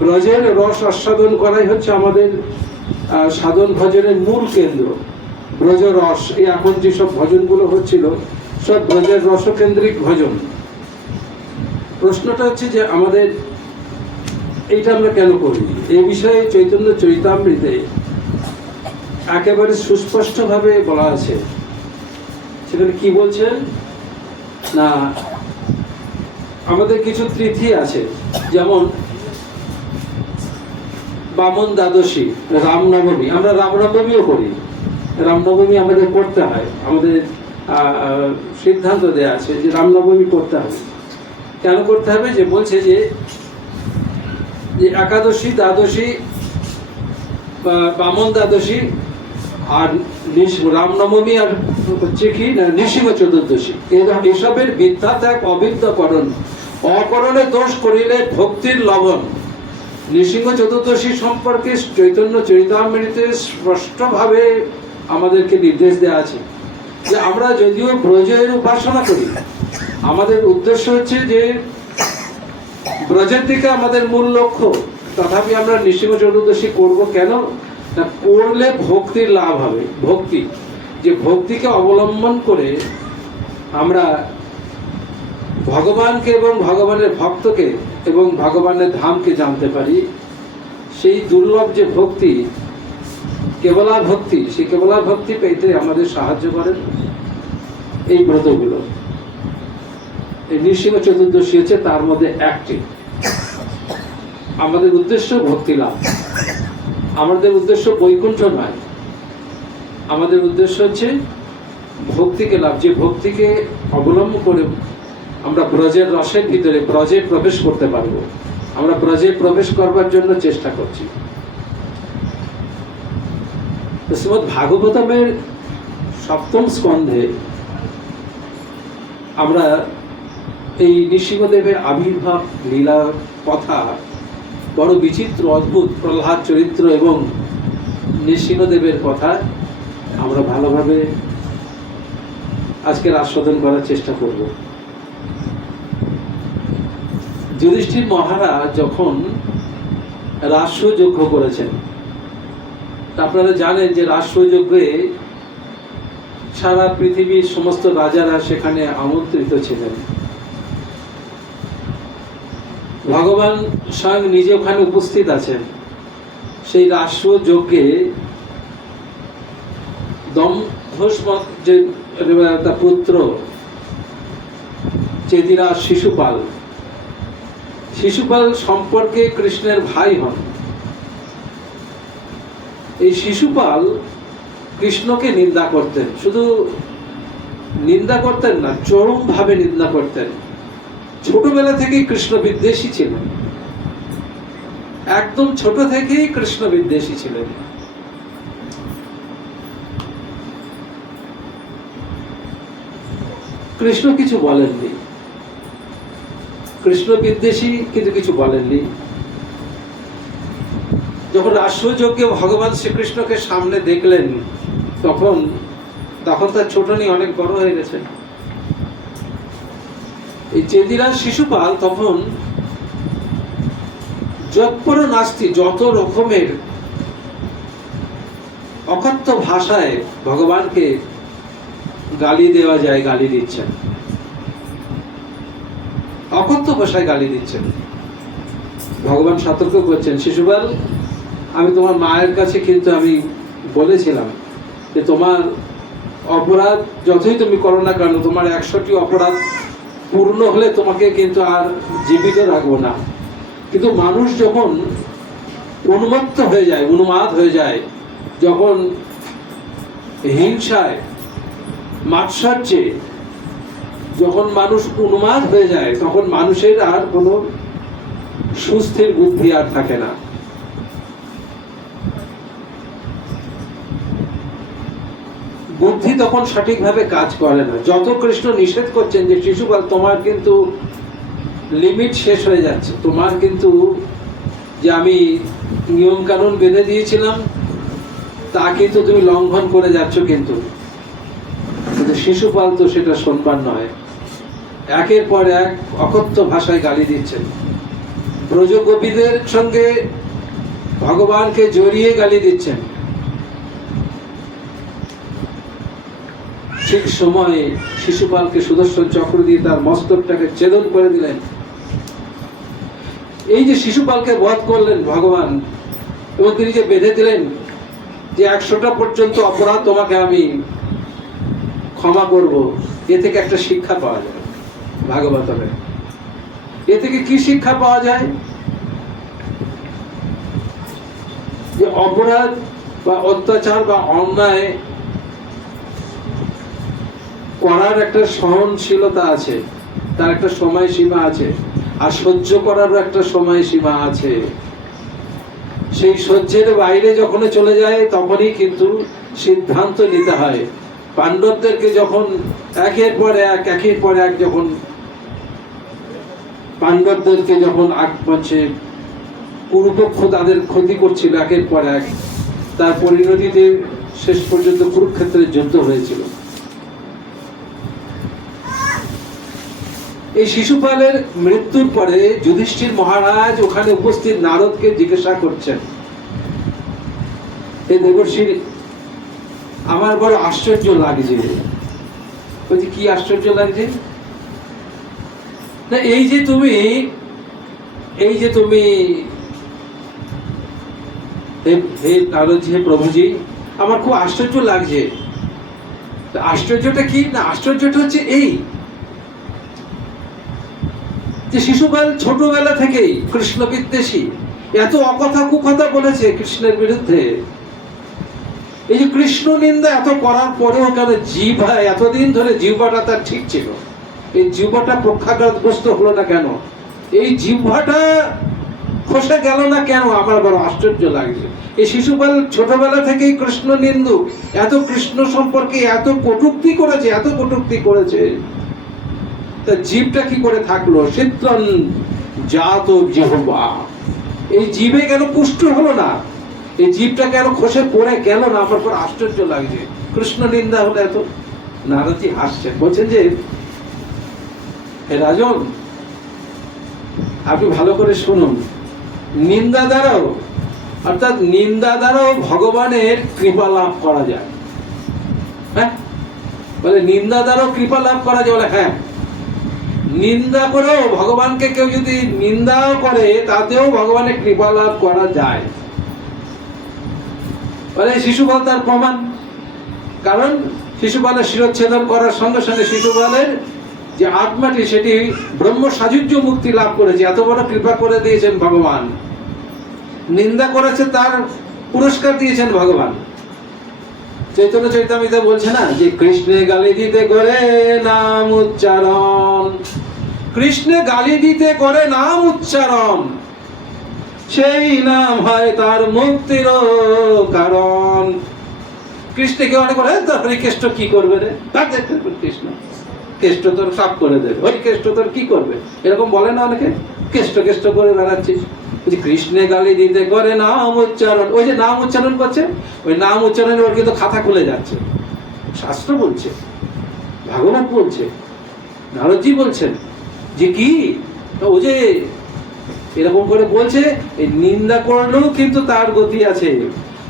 ব্রজের রস আস্বাদন করাই হচ্ছে আমাদের সাধন ভজনের মূল কেন্দ্র। ব্রজ রস, এই এখন যেসব ভজনগুলো হচ্ছিল সব ব্রজের রসকেন্দ্রিক ভজন। প্রশ্নটা হচ্ছে যে আমাদের এইটা আমরা কেন করি? এই বিষয়ে চৈতন্য চরিতামৃতে একেবারে সুস্পষ্টভাবে বলা আছে। সেখানে কি বলছেন না, আমাদের কিছু তিথি আছে, যেমন বামন দ্বাদশী, রামনবমী। আমরা রামনবমীও করি, রামনবমী আমাদের করতে হয়, আমাদের সিদ্ধান্ত দেয়া আছে যে রামনবমী করতে হবে। কেন করতে হবে? যে বলছে যে একাদশী, দ্বাদশী, বামন দ্বাদশী, আর রামনবমী, আর হচ্ছে কি না নৃসিংহ চতুর্দশী। এসবের বিদ্যা ত্যাগ অবিদ্যাকরণ, অকরণে দোষ করিলে ভক্তির লবণ। নৃসিংহ চতুর্দশী সম্পর্কে চৈতন্য চরিতামৃতে স্পষ্টভাবে আমাদেরকে নির্দেশ দেওয়া আছে যে আমরা যদিও ব্রজের উপাসনা করি, আমাদের উদ্দেশ্য হচ্ছে যে ব্রজের দিকে আমাদের মূল লক্ষ্য, তথাপি আমরা নৃসিংহ চতুর্দশী করব কেন না, করলে ভক্তির লাভ হবে। ভক্তি, যে ভক্তিকে অবলম্বন করে আমরা ভগবানকে এবং ভগবানের ভক্তকে এবং ভগবানের ধামকে জানতে পারি। সেই দুর্লভ যে ভক্তি, কেবলা ভক্তি, সেই কেবলা ভক্তি পেতে আমাদের সাহায্য করেন এই ব্রতগুলো। এই নৃসিংহ চতুর্দশী হচ্ছে তার মধ্যে একটি। আমাদের উদ্দেশ্য ভক্তি লাভ, আমাদের উদ্দেশ্য বৈকুণ্ঠ নয়, আমাদের উদ্দেশ্য হচ্ছে ভক্তিকে লাভ। যে ভক্তিকে অবলম্বন করে আমরা ব্রজের রসের ভিতরে ব্রজে প্রবেশ করতে পারবো, আমরা ব্রজে প্রবেশ করবার জন্য চেষ্টা করছি। শ্রীমদ্ ভাগবতমের সপ্তম স্কন্ধে আমরা এই নৃসিংহদেবের আবির্ভাব লীলা কথা, বড় বিচিত্র অদ্ভুত প্রহ্লাদ চরিত্র এবং নৃসিংহদেবের কথা আমরা ভালোভাবে আজকের আস্বাদন করার চেষ্টা করব। যুধিষ্ঠির মহারাজ যখন রাষ্ট্রযজ্ঞ করেছেন, আপনারা জানেন যে রাষ্ট্রযজ্ঞে সারা পৃথিবীর সমস্ত রাজারা সেখানে আমন্ত্রিত ছিলেন। ভগবান স্বয়ং নিজে ওখানে উপস্থিত আছেন। সেই রাষ্ট্রযজ্ঞে দম্ভস্মৎ যে তার পুত্র চেদিরাজ শিশুপাল, শিশুপাল সম্পর্কে কৃষ্ণের ভাই হন। এই শিশুপাল কৃষ্ণকে নিন্দা করতেন, শুধু নিন্দা করতেন না, চরম ভাবে নিন্দা করতেন। ছোটবেলা থেকেই কৃষ্ণ বিদ্বেষী ছিলেন, একদম ছোট থেকেই কৃষ্ণ বিদ্বেষী ছিলেন। কৃষ্ণ কিছু বলেননি, কৃষ্ণ বিদ্বেষী কিন্তু কিছু বলেননি। যখন রাষ্ট্রযজ্ঞে ভগবান শ্রীকৃষ্ণকে সামনে দেখলেন, তখন তার ছোটনি অনেক বড় হয়ে গেছে। এই চেদিরাজ শিশুপাল তখন যৎপর নাস্তি, যত রকমের অকথ্য ভাষায় ভগবানকে গালি দেওয়া যায় গালি দিচ্ছেন, অকথ্য ভাষায় গালি দিচ্ছেন। ভগবান সতর্ক করছেন, শিশুপাল আমি তোমার মায়ের কাছে কিন্তু আমি বলেছিলাম যে তোমার অপরাধ যতই তুমি করো না কেন, তোমার 100টি অপরাধ পূর্ণ হলে তোমাকে কিন্তু আর জীবিত রাখবো না। কিন্তু মানুষ যখন উন্মত্ত হয়ে যায়, উন্মাদ হয়ে যায়, যখন হিংসায় মাৎসর্যে যখন মানুষ উন্মাদ হয়ে যায়, তখন মানুষের আর কোনো সুস্থির বুদ্ধি আর থাকে না। বুদ্ধি তখন সঠিকভাবে কাজ করে না। যত কৃষ্ণ নিষেধ করছেন যে শিশুপাল তোমার কিন্তু লিমিট শেষ হয়ে যাচ্ছে, তোমার কিন্তু যে আমি নিয়ম কানুন বেঁধে দিয়েছিলাম তা কিন্তু তুমি লঙ্ঘন করে যাচ্ছ। কিন্তু শিশুপাল তো সেটা শুনবার নয়, একের পর এক অকথ্য ভাষায় গালি দিচ্ছেন। ব্রজগোপীদের সঙ্গে ভগবানকে জড়িয়ে গালি দিচ্ছেন। ঠিক সময়ে শিশুপালকে সুদর্শন চক্র দিয়ে তার মস্তকটাকে ছেদন করে দিলেন। এই যে শিশুপালকে বধ করলেন ভগবান, এবং তিনি যে বেঁধে দিলেন যে 100টা পর্যন্ত অপরাধ তোমাকে আমি ক্ষমা করব, এ থেকে একটা শিক্ষা পাওয়া যায় ভাগবতমে। এ থেকে কি শিক্ষা পাওয়া যায়? যে অপরাধ বা অত্যাচার বা অন্যায় করার একটা সহনশীলতা আছে, তার একটা সময়সীমা আছে, আর সহ্য করারও একটা সময়সীমা আছে। সেই সহ্যের বাইরে যখন চলে যায় তখনই কিন্তু সিদ্ধান্ত নিতে হয়। পাণ্ডবদেরকে যখন একের পর এক যখন পাণ্ডবদেরকে যখন কুরুপক্ষ তাদের ক্ষতি করছিল একের পর এক, তার পরিণতিতে শেষ পর্যন্ত কুরুক্ষেত্রের যুদ্ধ হয়েছিল। এই শিশুপালের মৃত্যুর পরে যুধিষ্ঠির মহারাজ ওখানে উপস্থিত নারদকে জিজ্ঞাসা করছেন, এই দেবর্ষি, আমার বড় আশ্চর্য লাগছে। বলছি, কি আশ্চর্য লাগছে? না, এই যে তুমি হে নারদজি, হে প্রভুজি, আমার খুব আশ্চর্য লাগছে। আশ্চর্যটা কি? না, আশ্চর্যটা হচ্ছে এই যে শিশুপাল ছোটবেলা থেকেই কৃষ্ণ বিদ্বেষী, এত অকথা কুকথা বলেছে কৃষ্ণের বিরুদ্ধে। এই যে কৃষ্ণ নিন্দা এত করার পরেও কেন জিহ্বা, এতদিন ধরে জিহ্বাটা তার ঠিক ছিল, এই জিহ্বাটা পক্ষাঘাতগ্রস্ত হলো না কেন? এই জিহ্বাটা খসে গেল না কেন? আমার বড় আশ্চর্য লাগছে। এই শিশুপাল ছোটবেলা থেকেই কৃষ্ণ নিন্দুক, এত কৃষ্ণ সম্পর্কে এত কটূক্তি করেছে, তা জীবটা কি করে থাকলো? চিত্রন জাত জিহ্বা, এই জীবে কেন পুষ্ট হলো না? এই জীবটা কেন খসে পড়ে গেল না? আমার পর আশ্চর্য লাগছে। কৃষ্ণ নিন্দা হলে এত। নারদজি হাসছেন, বলছেন যে, হে রাজন, আপনি ভালো করে শুনুন, নিন্দা দ্বারাও ভগবানের কৃপা লাভ করা যায়। হ্যাঁ, বলে নিন্দা দ্বারাও কৃপা লাভ করা যায়। বলে হ্যাঁ, নিন্দা করেও ভগবানকে কেউ যদি নিন্দাও করে, তাতেও ভগবানের কৃপা লাভ করা যায়। বলে শিশুপাল তার প্রমাণ। কারণ শিশুপালের শিরচ্ছেদন করার সঙ্গে সঙ্গে শিশুপালের যে আত্মাটি, সেটি ব্রহ্ম সাযুজ্য মুক্তি লাভ করেছে। এত বড় কৃপা করে দিয়েছেন ভগবান। নিন্দা করেছে, তার পুরস্কার দিয়েছেন ভগবান। চৈতন্য চৈতামৃতে বলছে না যে কৃষ্ণে গালি দিতে করে নাম উচ্চারণ, কৃষ্ণে গালি দিতে করে নাম উচ্চারণ, সেই নাম হয় তার মুক্তির কারণ। কৃষ্ণকে অনেক বলে, তারপরে কেষ্ট কি করবে রে? কৃষ্ণ কেষ্ট তোর সাপ করে দেবে, ওই কেষ্ট তোর কি করবে, এরকম বলে না অনেকে। কেষ্ট করে বেড়াচ্ছিস। কৃষ্ণে গালি দিতে করে নাম উচ্চারণ, ওই যে নাম উচ্চারণ করছে, ওই নাম উচ্চারণে ওর কিন্তু খাতা খুলে যাচ্ছে। শাস্ত্র বলছে, ভাগবত বলছে, নারদজি বলছেন যে কি, ও যে এরকম করে বলছে, এই নিন্দা করলেও কিন্তু তার গতি আছে।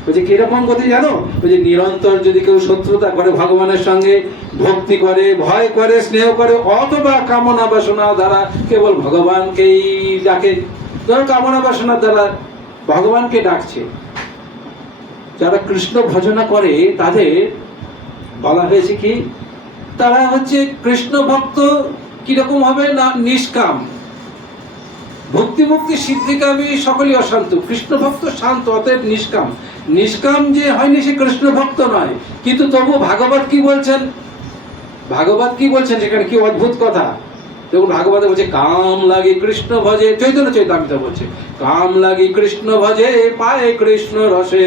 বলছে কিরকম গতি জানো? ওই যে নিরন্তর যদি কেউ শত্রুতা করে ভগবানের সঙ্গে, ভক্তি করে, ভয় করে, স্নেহ করে, অথবা কামনা বাসনা দ্বারা কেবল ভগবানকেই ডাকে, ধরো কামনা বাসনার দ্বারা ভগবানকে ডাকছে, যারা কৃষ্ণ ভজনা করে তাদের বলা হয়েছে কি, তারা হচ্ছে কৃষ্ণ ভক্ত। কিরকম হবে না? নিষ্কাম। ভক্তি মুক্তি সিদ্ধিকামী সকলেই অশান্ত, কৃষ্ণ ভক্ত শান্ত, অতএব নিষ্কাম। নিষ্কাম যে হয়নি সে কৃষ্ণ ভক্ত নয়। কিন্তু তবু ভাগবত কি বলছেন? সেখানে কি অদ্ভুত কথা। দেখুন, ভাগবতে বলছে কাম লাগি কৃষ্ণ ভজে, চৈতন্য চৈতামৃতে বলছে কাম লাগি কৃষ্ণ ভজে পায় কৃষ্ণ রসে।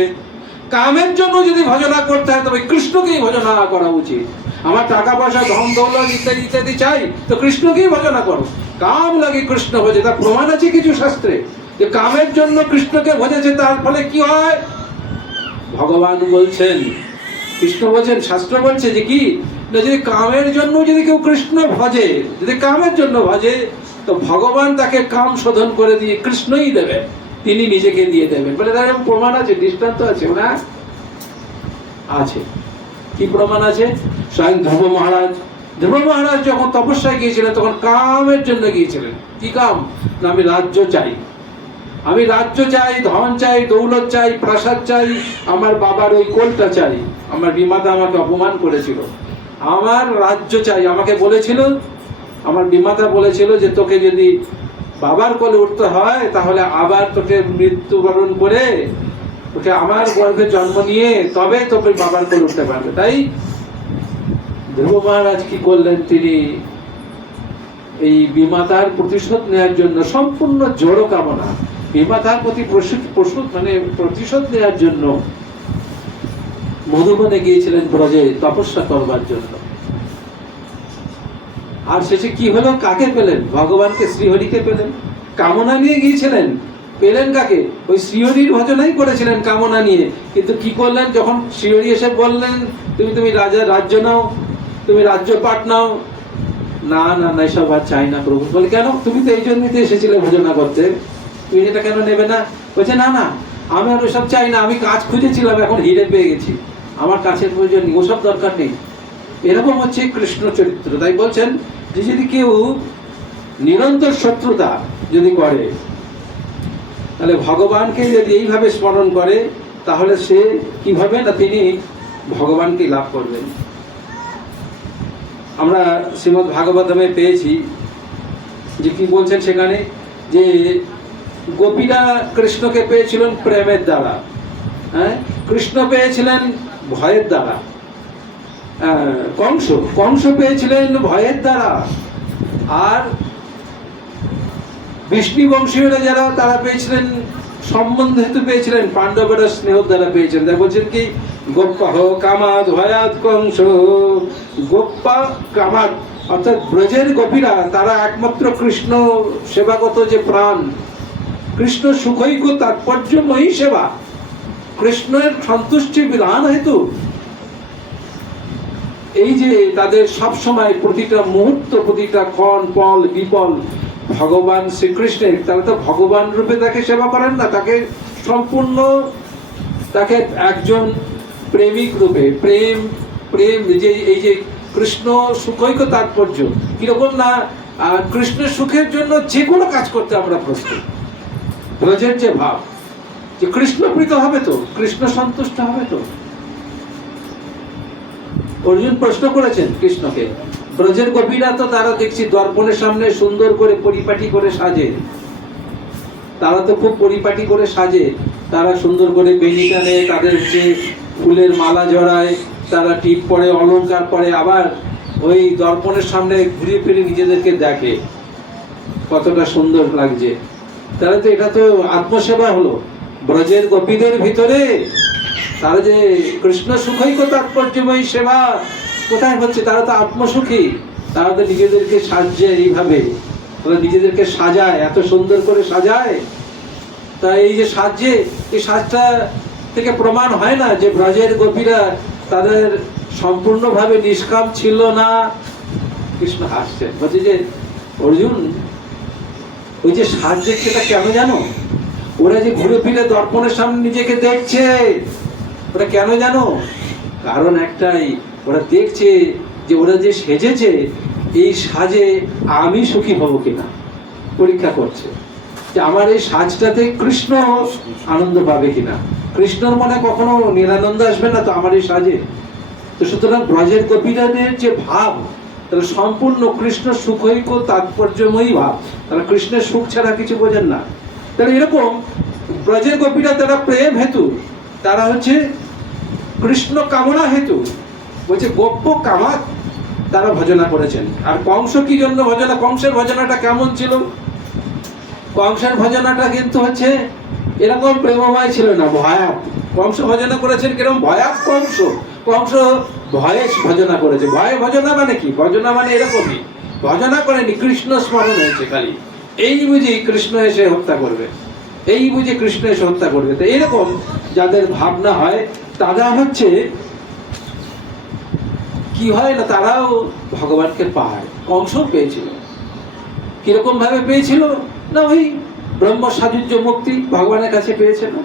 কামের জন্য যদি ভজনা করতে হয় তবে কৃষ্ণকেই ভজনা করা উচিত। আমার টাকা পয়সা, ধন দৌলত ইত্যাদি ইত্যাদি চাই, তো কৃষ্ণকেই ভজনা করো। কাম লাগে কৃষ্ণ ভজে, তার প্রমাণ আছে কিছু শাস্ত্রে যে কামের জন্য কৃষ্ণকে ভজেছে, তার ফলে কি হয়? ভগবান বলছেন, কৃষ্ণ বলছেন, শাস্ত্র বলছে যে কি, যদি কামের জন্য যদি কেউ কৃষ্ণ ভজে, যদি কামের জন্য ভজে, তো ভগবান তাকে কাম শোধন করে দিয়ে কৃষ্ণই দেবেন, তিনি নিজেকে দিয়ে দেবেন। বলে তার প্রমাণ আছে, দৃষ্টান্ত আছে না? আছে। কি প্রমাণ আছে? স্বয়ং ধ্রুব মহারাজ যখন তপস্যায় গিয়েছিলেন তখন কামের জন্য গিয়েছিলেন। কি কাম? না, আমি রাজ্য চাই, ধন চাই, দৌলত চাই, প্রাসাদ চাই, আমার বাবার ওই কোলটা চাই, আমার বিমাতা আমাকে অপমান করেছিল, আমার রাজ্য চাই। আমাকে বলেছিল, আমার বিমাতা বলেছিল যে তোকে যদি বাবার কোলে উঠতে হয় তাহলে আবার তোকে মৃত্যুবরণ করে তোকে আমার গর্ভে জন্ম নিয়ে তবে তোকে বাবার কোলে উঠতে পারবে। তাই ধ্রুব মহারাজ কি করলেন? তিনি এই বিমাতার প্রতিশোধ নেওয়ার জন্য সম্পূর্ণ জড় কামনা, বিমাতার প্রতি প্রতিশোধ নেওয়ার জন্য মধুবনে গিয়েছিলেন ব্রজে তপস্যা করবার জন্য। আর শেষে কি হলো? কাকে পেলেন? ভগবানকে, শ্রীহরিকে পেলেন। কামনা নিয়ে গিয়েছিলেন, পেলেন কাকে? ওই শ্রীহরির ভজনাই করেছিলেন কামনা নিয়ে। কিন্তু কি করলেন? যখন শ্রীহরি এসে বললেন তুমি রাজ্য নাও, তুমি রাজ্য পাঠ নাও, না না না, এসব আর চাই না প্রভু। বলে কেন? তুমি তো এই জন্যই তো এসেছিলে ভজনা করতে, তুমি এটা কেন নেবে না? বলছে না না, আমি আর ওসব চাই না, আমি কাজ খুঁজেছিলাম, এখন হিরে পেয়ে গেছি, আমার কাছের প্রয়োজন নেই, ওসব দরকার নেই। এরকম হচ্ছে কৃষ্ণ চরিত্র। তাই বলছেন যে যদি কেউ নিরন্তর শত্রুতা যদি করে, তাহলে ভগবানকে যদি এইভাবে স্মরণ করে তাহলে সে কিভাবে না তিনি ভগবানকে লাভ করবেন। আমরা শ্রীমদ্ ভাগবতমে পেয়েছি যে কি বলছেন সেখানে, যে গোপীরা কৃষ্ণকে পেয়েছিলেন প্রেমের দ্বারা, কৃষ্ণ পেয়েছিলেন ভয়ের দ্বারা, কংস পেয়েছিলেন ভয়ের দ্বারা, আর বিষ্ণু বংশীয়রা যারা তারা পেয়েছিলেন সম্বন্ধ হেতু পেয়েছিলেন, পাণ্ডবেরা স্নেহ দ্বারা পেয়েছেন। তাই বলছেন কি, গোপ্পাহ কামাদ ভয়াত কংস। গোপ্পা কামাদ অর্থাৎ ব্রজের গোপীরা তারা একমাত্র কৃষ্ণ সেবাগত যে প্রাণ, কৃষ্ণ সুখৈক তাৎপর্যময়ী সেবা, কৃষ্ণের সন্তুষ্টি বিধান হেতু এই যে তাদের সব সময় প্রতিটা মুহূর্ত, প্রতিটা ক্ষণ পল বিপল ভগবান শ্রীকৃষ্ণের, তারা তো ভগবান রূপে তাকে সেবা করেন না, তাকে সম্পূর্ণ তাকে একজন প্রেমিক রূপে, প্রেম যে এই যে কৃষ্ণ সুখৈক তাৎপর্য কিরকম না, কৃষ্ণের সুখের জন্য যে কোনো কাজ করতে আমরা প্রস্তুত। ব্রজের যে ভাব যে কৃষ্ণ প্রীত হবে তো, কৃষ্ণ সন্তুষ্ট হবে তো। অর্জুন প্রশ্ন করেছেন কৃষ্ণকে, ব্রজের গোপীরা তো তারা দেখছি দর্পণের সামনে সুন্দর করে পরিপাটি করে সাজে, তারা তো খুব পরিপাটি করে সাজে, তারা সুন্দর করে বেনি টানে, তাদের যে ফুলের মালা জড়ায়, তারা টিপ পরে, অলংকার পরে, আবার ওই দর্পণের সামনে ঘুরে ফিরে নিজেদেরকে দেখে কতটা সুন্দর লাগছে। তাহলে তো এটা তো আত্মসেবা হলো। ব্রজের গোপীদের ভিতরে তারা যে কৃষ্ণ সুখৈক তাৎপর্যময়ী সেবা কোথায় হচ্ছে? তারা তো আত্মসুখী, তারা তো নিজেদেরকে সাজে এইভাবে, তারা নিজেদেরকে সাজায়, এত সুন্দর করে সাজায়। তা এই যে সাজে, এই সাজটা থেকে প্রমাণ হয় না যে ব্রজের গোপীরা তাদের সম্পূর্ণভাবে নিষ্কাম ছিল না। কৃষ্ণ হাসছেন, বলছে যে অর্জুন ওই যে সাজ সেটা কেন জানো? ওরা যে ঘুরে ফিরে দর্পণের সামনে নিজেকে দেখছে, ওরা কেন জানো? কারণ একটাই, ওরা দেখছে যে ওরা যে সেজেছে এই সাজে আমি সুখী হব কিনা, পরীক্ষা করছে যে আমার এই সাজটাতে কৃষ্ণ আনন্দ পাবে কিনা। কৃষ্ণর মনে কখনো নিরানন্দ আসবে না তো আমার এই সাজে। তো সুতরাং ব্রজের গোপীরাদের যে ভাব, তারা সম্পূর্ণ কৃষ্ণ সুখৈক তাৎপর্যময়ী ভাব, তারা কৃষ্ণের সুখ ছাড়া কিছু বোঝেন না। তাহলে এরকম ব্রজের গোপীরা তারা প্রেম হেতু, তারা হচ্ছে কৃষ্ণ কামনা হেতু, বলছে গোপ্য কামাত তারা ভজনা করেছেন। আর কংস কি জন্য ভজনা? কংসের ভজনাটা কেমন ছিল? কংসের ভজনাটা কিন্তু হচ্ছে এরকম প্রেমময় ছিল না, ভয়াত। কংস ভজনা করেছেন কিরকম? ভয়াত কংস। কংস ভয়ে ভজনা করেছে। ভয়ে ভজনা মানে কি? ভজনা মানে এরকমই, ভজনা করেনি, কৃষ্ণ স্মরণ হয়েছে খালি, এই বুঝি কৃষ্ণ এসে হত্যা করবে, এই বুঝে কৃষ্ণ এসে হত্যা করবে। তো এরকম যাদের ভাবনা হয় তারা হচ্ছে কি হয় না, তারাও ভগবানকে পায়। কংস পেয়েছিল, কিরকম ভাবে পেয়েছিল? না ওই ব্রহ্ম সাযুজ্য মুক্তি ভগবানের কাছে পেয়েছে না?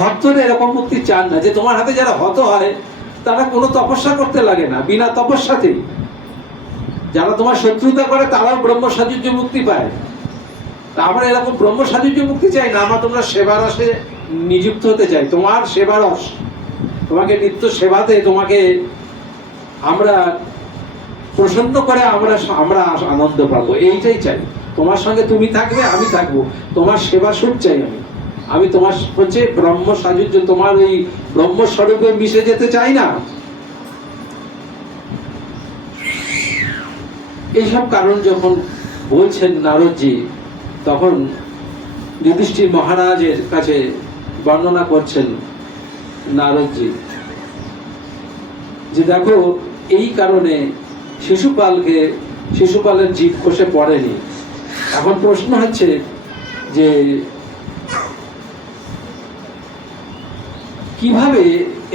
ভক্তরা এরকম মুক্তি চান না যে তোমার হাতে যারা হত হয় তারা কোনো তপস্যা করতে লাগে না, বিনা তপস্যাতেই যারা তোমার শত্রুতা করে তারাও ব্রহ্ম সাযুজ্য মুক্তি পায়। আমরা এরকম ব্রহ্ম সাযুজ্য মুক্তি চাই না, আমরা তোমরা সেবা রসে নিযুক্ত হতে চাই। তোমার সেবা রস, তোমাকে নিত্য সেবাতে তোমাকে আমরা প্রসন্ন করে আমরা আনন্দ পাবো, এইটাই চাই। তোমার সঙ্গে তুমি থাকবে, আমি থাকবো, তোমার সেবা সুখ চাই আমি তোমার হচ্ছে ব্রহ্ম সাযুজ্য, তোমার ওই ব্রহ্মস্বরূপে মিশে যেতে চাই না। এইসব কারণ যখন বলছেন নারদজি, তখন যুধিষ্ঠির মহারাজের কাছে বর্ণনা করছেন নারদজি যে দেখো এই কারণে শিশুপালের জীব খসে পড়েনি। এখন প্রশ্ন হচ্ছে যে কিভাবে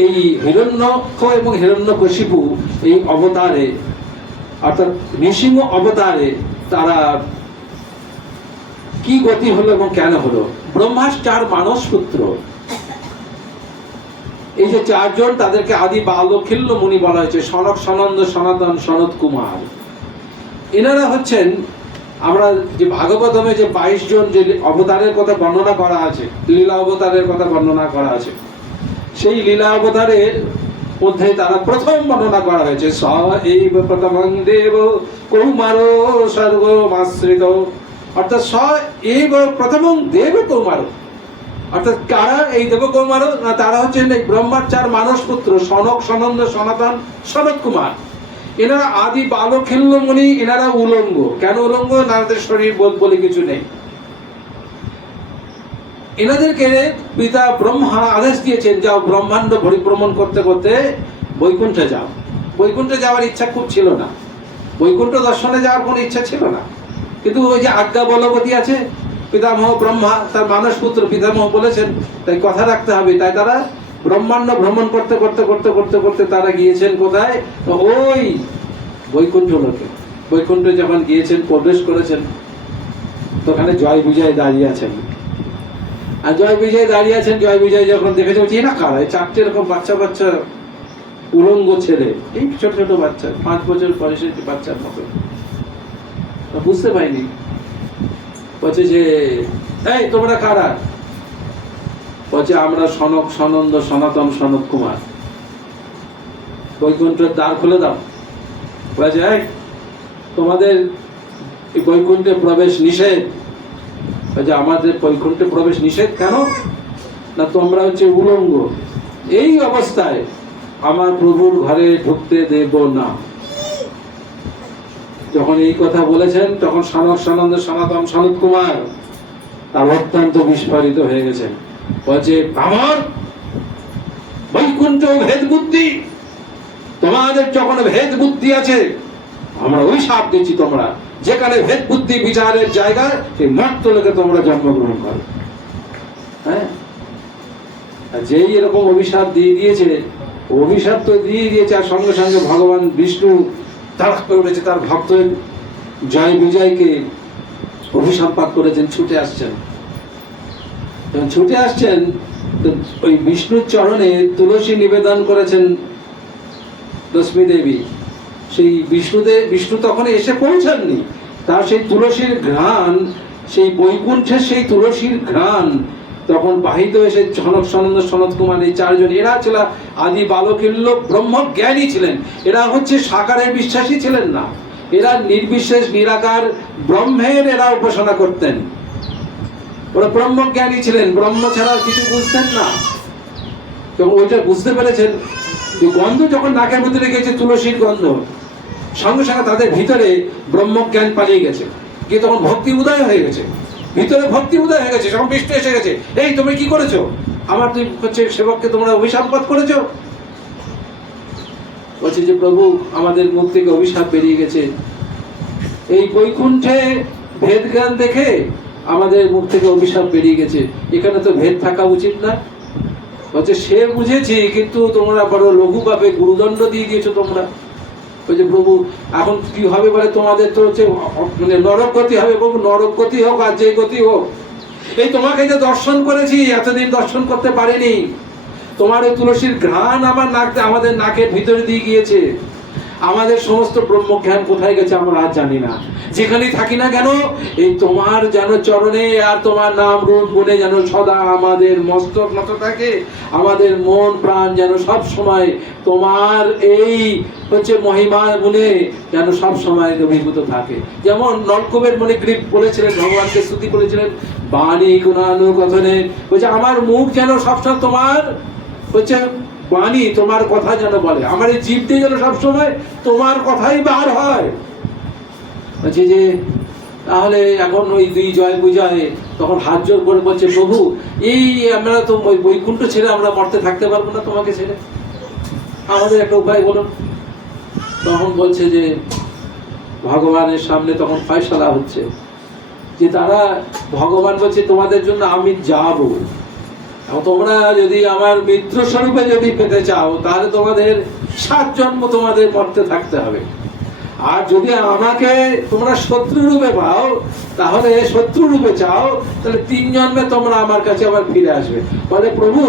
এই হিরণ্যক্ষ এবং হিরণ্যকশিপু এই অবতারে অর্থাৎ নৃসিংহ অবতারে তারা কি গতি হলো এবং কেন হলো? ব্রহ্মার 4 মানস পুত্র, এই যে 4 জন তাদেরকে আদি বালখিল্য মুনি বলা হয়েছে, সনক, সনন্দ, সনাতন, সনত কুমার। এনারা হচ্ছেন, আমরা যে ভাগবতমে যে 22 জন যে অবতারের কথা বর্ণনা করা আছে, লীলা অবতারের কথা বর্ণনা করা আছে, সেই লীলা অবতারের মধ্যে তারা প্রথম বর্ণনা করা হয়েছে স এইব প্রথমং দেব কৌমার সর্বমাশ্রিত, অর্থাৎ স এইব প্রথমং দেব কৌমার, অর্থাৎ কারা এই দেব কৌমার? না, তারা হচ্ছেন এই ব্রহ্মার 4 মানস পুত্র, সনক, সনন্দ, সনাতন, সনত কুমার। এনারা আদি বালখিল্য মুনি, এনারা উলঙ্গ। কেন উলঙ্গ? না, এনাদের শরীর বোধ বলে কিছু নেই। এনাদেরকে পিতা ব্রহ্মা আদেশ দিয়েছেন, যাও ব্রহ্মাণ্ড পরিভ্রমণ করতে করতে বৈকুণ্ঠে যাও। বৈকুণ্ঠে যাওয়ার ইচ্ছা খুব ছিল না, বৈকুণ্ঠ দর্শনে যাওয়ার কোনো ইচ্ছা ছিল না, কিন্তু ওই যে আজ্ঞা বলবতী আছে, পিতামহ ব্রহ্মা তার মানস পুত্র পিতামহ বলেছেন, তাই কথা রাখতে হবে। তাই তারা ব্রহ্মাণ্ড ভ্রমণ করতে করতে করতে করতে করতে তারা গিয়েছেন কোথায়? ওই বৈকুণ্ঠ লোকে। বৈকুণ্ঠে যখন গিয়েছেন, প্রবেশ করেছেন, ওখানে জয় বিজয় দাঁড়িয়ে আছেন। আর জয় বিজয় দাঁড়িয়ে আছেন, জয় বিজয় যখন দেখেছে, বলছি না কারা? 4টে এরকম বাচ্চা বাচ্চা উলঙ্গ ছেলে, এই ছোট ছোট বাচ্চা, 5 বছর বয়সের বাচ্চার মতো। বুঝতে পারিনি। বলছে যে এই তোমরা কারা? বলছে আমরা সনক, সনন্দ, সনাতন, সনত কুমার। বৈকুণ্ঠের দ্বার খুলে দাও। বলছে এই তোমাদের বৈকুণ্ঠে প্রবেশ নিষেধ। বলছে আমাদের বৈকুণ্ঠে প্রবেশ নিষেধ কেন? না, তোমরা হচ্ছে উলঙ্গ, এই অবস্থায় আমার প্রভুর ঘরে ঢুকতে দেব না। যখন এই কথা বলেছেন, তখন সনক, সনন্দ, সনাতন, সনত কুমার তার অত্যন্ত বিস্ফোরিত হয়ে গেছেন। বলছে আমার বৈকুণ্ঠ ভেদ বুদ্ধি, তোমাদের যখন ভেদ বুদ্ধি আছে, আমরা ওই সাপ দিচ্ছি, তোমরা যেখানে ভেদ বুদ্ধি বিচারের জায়গা, সেই মর্তলোকে তোমরা জন্মগ্রহণ করো। হ্যাঁ, যেই এরকম অভিশাপ দিয়ে দিয়েছে, অভিশাপ তো দিয়ে দিয়েছে, আর সঙ্গে সঙ্গে ভগবান বিষ্ণু তাড়া করে উঠেছে, তার ভক্ত জয় বিজয়কে অভিশাপ পাঠ করেছেন, ছুটে আসছেন। যখন ছুটে আসছেন, তো ওই বিষ্ণুর চরণে তুলসী নিবেদন করেছেন দশমী দেবী। সেই বিষ্ণু তখন এসে পৌঁছাননি, তার সেই তুলসীর ঘ্রাণ, সেই বৈকুণ্ঠের সেই তুলসীর ঘ্রাণ তখন বাহিত এসে সনক, সনন্দ, সনত কুমার, এই 4 জন, এরা ছিল আদি বালকিল্য ব্রহ্মজ্ঞানী ছিলেন। এরা হচ্ছে সাকারের বিশ্বাসী ছিলেন না, এরা নির্বিশেষ নিরাকার ব্রহ্মের এরা উপাসনা করতেন। ওরা ব্রহ্মজ্ঞানী ছিলেন, ব্রহ্ম ছাড়া কিছু বুঝতেন না। তখন ওইটা বুঝতে পেরেছেন, গন্ধ যখন নাকের ভিতরে গেছে, তুলসীর গন্ধ, সঙ্গে সঙ্গে তাদের ভিতরে ব্রহ্মজ্ঞান পালিয়ে গেছে, গিয়ে তখন ভক্তি উদয় হয়ে গেছে, ভিতরে ভক্তি উদয় হয়ে গেছে। যখন বিষ্ণু এসে গেছে, এই তুমি কি করেছো? আমার তুই হচ্ছে সেবককে তোমরা অভিশাপপাত করেছো। বলছে যে প্রভু, আমাদের মুখ থেকে অভিশাপ বেরিয়ে গেছে, এই বৈকুণ্ঠে ভেদ জ্ঞান দেখে আমাদের মুখ থেকে অভিশাপ বেরিয়ে গেছে, এখানে তো ভেদ থাকা উচিত না। বলছে সে বুঝেছি, কিন্তু তোমরা বড় লঘু পাবে, গুরুদণ্ড দিয়ে দিয়েছো তোমরা। বলছে প্রভু এখন কি হবে বলে, তোমাদের তো হচ্ছে মানে নরক গতি হবে। প্রভু নরক গতি হোক আর যে গতি হোক, এই তোমাকে যে দর্শন করেছি, এতদিন দর্শন করতে পারিনি। তোমার এই তুলসীর ঘ্রাণ আমাদের নাকের ভিতরে দিয়ে গিয়েছে। আমাদের সমস্ত ব্রহ্মজ্ঞান কোথায় গেছে আমরা আজ জানি না। যেখানেই থাকি না কেন, এই তোমার যেন চরণে আর তোমার নাম রূপ গুণে যেন সদা আমাদের মস্তক নত থাকে। আমাদের মন প্রাণ যেন সব সময় তোমার এই হচ্ছে মহিমা গুণে যেন সব সময় অভিভূত থাকে। যেমন নলকূপের মণিগ্রীব বলেছিলেন, ভগবানকে স্তুতি করেছিলেন, বাণী গুণানুকথনে, বলছে আমার মুখ যেন সবসময় তোমার হচ্ছে বাণী, তোমার কথা যেন বলে, আমার এই জীব দিয়ে যেন সবসময় তোমার কথাই বার হয়। বলছে যে তাহলে এখন ওই দুই জয় বুঝায় তখন হাত জোর করে বলছে, প্রভু এই আমরা তো বৈকুণ্ঠ ছেড়ে আমরা মরতে থাকতে পারবো না তোমাকে ছেড়ে, আমাদের একটা উপায় বলুন। তখন বলছে যে ভগবানের সামনে তখন ফয়সালা হচ্ছে যে তারা, ভগবান বলছে তোমাদের জন্য আমি যাব, তোমরা যদি আমার মিত্র স্বরূপে যদি পেতে চাও তাহলে তোমাদের 7 জন্ম তোমাদের মরতে থাকতে হবে। আর যদি আমাকে তোমরা শত্রু রূপে পাও, তাহলে শত্রু রূপে চাও, তাহলে 3 জন্মে তোমরা আমার কাছে আবার ফিরে আসবে। বলে প্রভু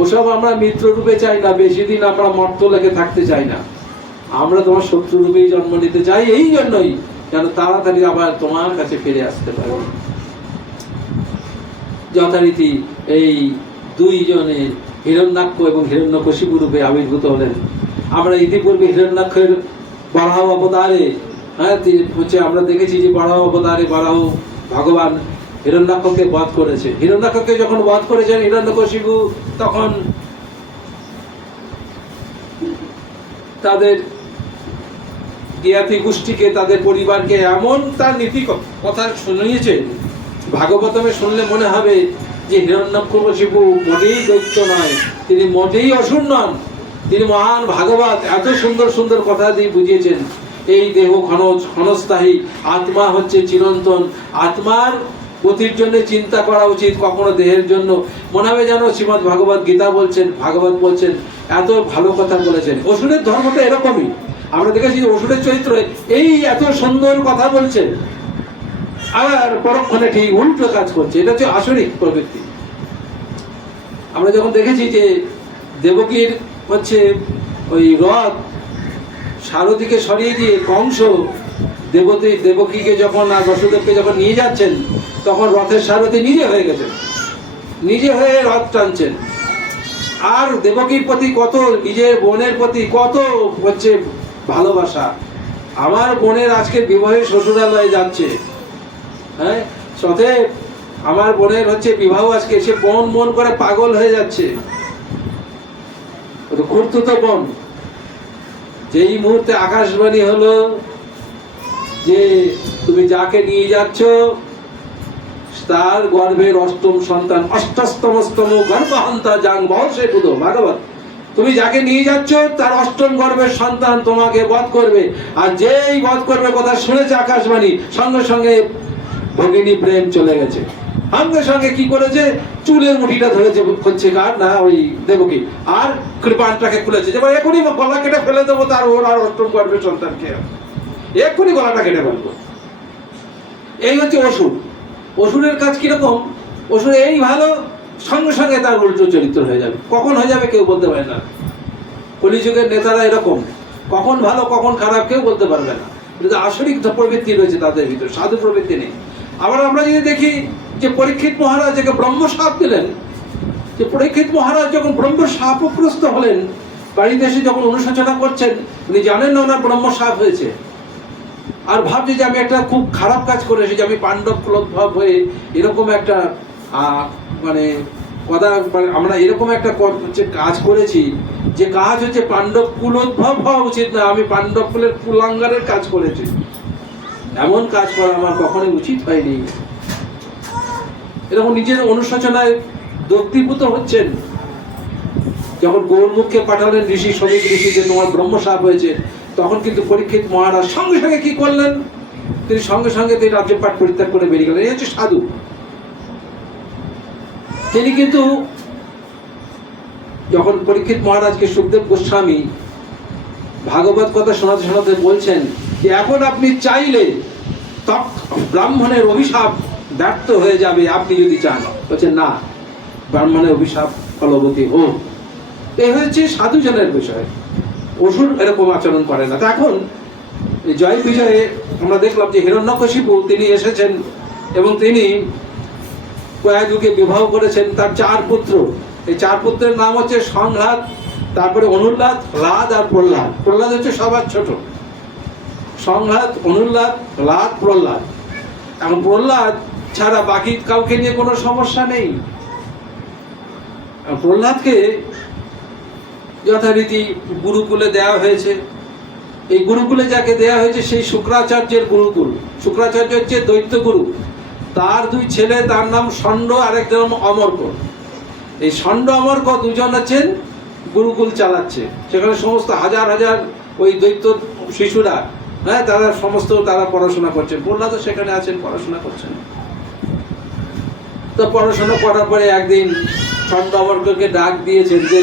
ওসব আমরা মিত্র রূপে চাই না, বেশি দিন আমরা মর্ত লেগে থাকতে চাই না, আমরা তোমার শত্রু রূপেই জন্ম নিতে চাই, এই জন্যই যেন তাড়াতাড়ি আবার তোমার কাছে ফিরে আসতে পারো। যথারীতি এই 2 জনের হিরণ্যাক্ষ এবং হিরণ্যকশিপু রূপে আবির্ভূত হলেন। আমরা ইতিপূর্বে হিরণ্যাক্ষের বরাহ অবতারে হচ্ছে আমরা দেখেছি যে বরাহ অবতারে বরাহ ভগবান হিরণ্যাক্ষকে বধ করেছে। হিরণ্যাক্ষকে যখন বধ করেছেন হিরণ্যকশিপু, তখন তাদের জ্ঞাতি গোষ্ঠীকে, তাদের পরিবারকে এমন তার নীতি কথা শুনিয়েছেন, ভাগবতমে শুনলে মনে হবে যে হিরণ্যকশিপু মোটেই দৈত্য নয়, তিনি মোটেই অসুর নন, তিনি মহান ভাগবত। এত সুন্দর সুন্দর কথা দিয়ে বুঝিয়েছেন। এই দেহ ক্ষণস্থায়ী, আত্মা হচ্ছে চিরন্তন, আত্মার গতির জন্য চিন্তা করা উচিত, কখনো দেহের জন্য। মনে হবে যেন শ্রীমৎ ভাগবত গীতা বলছেন, ভাগবত বলছেন, এত ভালো কথা বলেছেন। অসুরের ধর্মটা এরকমই, আমরা দেখেছি অসুরের চরিত্র এই এত সুন্দর কথা বলছে, আবার পরক্ষণে ঠিক উল্টো কাজ করছে। এটা হচ্ছে আসরিক প্রবৃত্তি। আমরা যখন দেখেছি যে দেবকীর হচ্ছে ওই রথ সারথীকে সরিয়ে দিয়ে কংস দেবকীকে যখন আর বসুদেবকে যখন নিয়ে যাচ্ছেন, তখন রথের সারথী নিজে হয়ে গেছেন, নিজে হয়ে রথ টানছেন। আর দেবকীর প্রতি কত, নিজের বোনের প্রতি কত হচ্ছে ভালোবাসা। আমার বোনের আজকে বিবাহে শ্বশুরালয়ে যাচ্ছে, হ্যাঁ সাথে আমার বোনের হচ্ছে বিবাহ আজকে, সে বোন মন করে পাগল হয়ে যাচ্ছে। খুঁড়তুতো বোন, যেই মুহূর্তে আকাশবাণী হলো যে তুমি যাকে নিয়ে যাচ্ছ তার গর্ভের 8ম সন্তান, অষ্টস্তমস্তম গর্ভহন্তা যাং বহসে বুধ ভাগবত, তুমি যাকে নিয়ে যাচ্ছ তার 8ম গর্ভের সন্তান তোমাকে বধ করবে। আর যেই বধ করবে কথা শুনেছে আকাশবাণী, সঙ্গে সঙ্গে ভগিনী প্রেম চলে গেছে। সঙ্গে সঙ্গে কি করেছে, চুলের মুঠিটা ধরেছে, হচ্ছে কার না ওই দেবকী, আর কৃপানটাকে খুলেছে যে এখনই গলা কেটে ফেলে দেবো তার, ওর আর 8ম গর্ভের সন্তানকে এক্ষুনি গলাটা কেটে ফেলবো। এই হচ্ছে অসুর। অসুরের কাজ কিরকম, অসুর এই ভালো, সঙ্গে সঙ্গে তার উল্টো চরিত্র হয়ে যাবে, কখন হয়ে যাবে কেউ বলতে পারে না। কলিযুগের নেতারা এরকম, কখন ভালো কখন খারাপ কেউ বলতে পারবে না। কিন্তু আসরিক প্রবৃত্তি রয়েছে তাদের ভিতরে, সাধু প্রবৃত্তি নেই। আবার আমরা যদি দেখি যে পরীক্ষিত মহারাজ যাকে ব্রহ্ম শাপ দিলেন, যে পরীক্ষিত মহারাজ যখন ব্রহ্ম শাপগ্রস্ত হলেন, বাড়িতে এসে যখন অনুশোচনা করছেন, উনি জানেন না ওনার ব্রহ্ম শাপ হয়েছে, আর ভাবছে যে আমি একটা খুব খারাপ কাজ করে এসেছি, আমি পাণ্ডব কুলোদ্ভব হয়ে এরকম একটা মানে আমরা এরকম একটা কাজ করেছি যে কাজ হচ্ছে পাণ্ডব কুলোদ্ভব হওয়া উচিত না, আমি পাণ্ডব কুলের কুলাঙ্গারের কাজ করেছি, এমন কাজ করা আমার কখনোই উচিত হয়নি। এরকম নিজের অনুশোচনায় দগ্ধীভূত হচ্ছেন। যখন গৌরমুখকে পাঠালেন ঋষি, শ্রমিক ঋষি, যে তোমার ব্রহ্মশাপ হয়েছে, তখন কিন্তু পরীক্ষিত মহারাজ সঙ্গে সঙ্গে কি করলেন, তিনি সঙ্গে সঙ্গে তিনি রাজ্যপাট পরিত্যাগ করে বেরিয়ে গেলেন। এই হচ্ছে সাধু। তিনি কিন্তু যখন পরীক্ষিত মহারাজকে সুখদেব গোস্বামী ভাগবত কথা শোনাতে শোনাতে বলছেন যে এখন আপনি চাইলে ব্রাহ্মণের অভিশাপ ব্যর্থ হয়ে যাবে আপনি যদি চান। বলছেন না, ব্রাহ্মণের অভিশাপ ফলবতী হোক। এই হচ্ছে সাধুজনের বিষয়, অসুর এরকম আচরণ করে না। তা এখন জয় বিজয়ে আমরা দেখলাম যে হিরণ্যকশিপু তিনি এসেছেন এবং তিনি কয়াযুগে বিবাহ করেছেন তার 4 পুত্র। এই 4 পুত্রের নাম হচ্ছে সংঘাত, তারপরে অনুল্লাদ, লাদ আর প্রহ্লাদ। প্রহ্লাদ হচ্ছে সবার ছোট। সংঘাত, অনুল্লাদ, লাদ, প্রহ্লাদ। এখন প্রহ্লাদ ছাড়া বাকি কাউকে নিয়ে কোনো সমস্যা নেই। প্রহ্লাদকে যথারীতি গুরুকুলে দেওয়া হয়েছে। এই গুরুকুলে যাকে দেওয়া হয়েছে সেই শুক্রাচার্যের গুরুকুল। শুক্রাচার্য হচ্ছে দৈত্য গুরু। তার 2 ছেলে, তার নাম ষণ্ড আর একজন নাম অমর্ক। এই ষণ্ড অমর্ক দুজন আছেন গুরুকুল চালাচ্ছে। সেখানে সমস্ত হাজার হাজার ওই দৈত্য শিশুরা, হ্যাঁ, তারা সমস্ত তারা পড়াশোনা করছেন। প্রহ্লাদও সেখানে আছেন, পড়াশোনা করছেন। তো পড়াশোনা করার পরে একদিন ষণ্ড অমর্ককে ডাক দিয়েছেন যে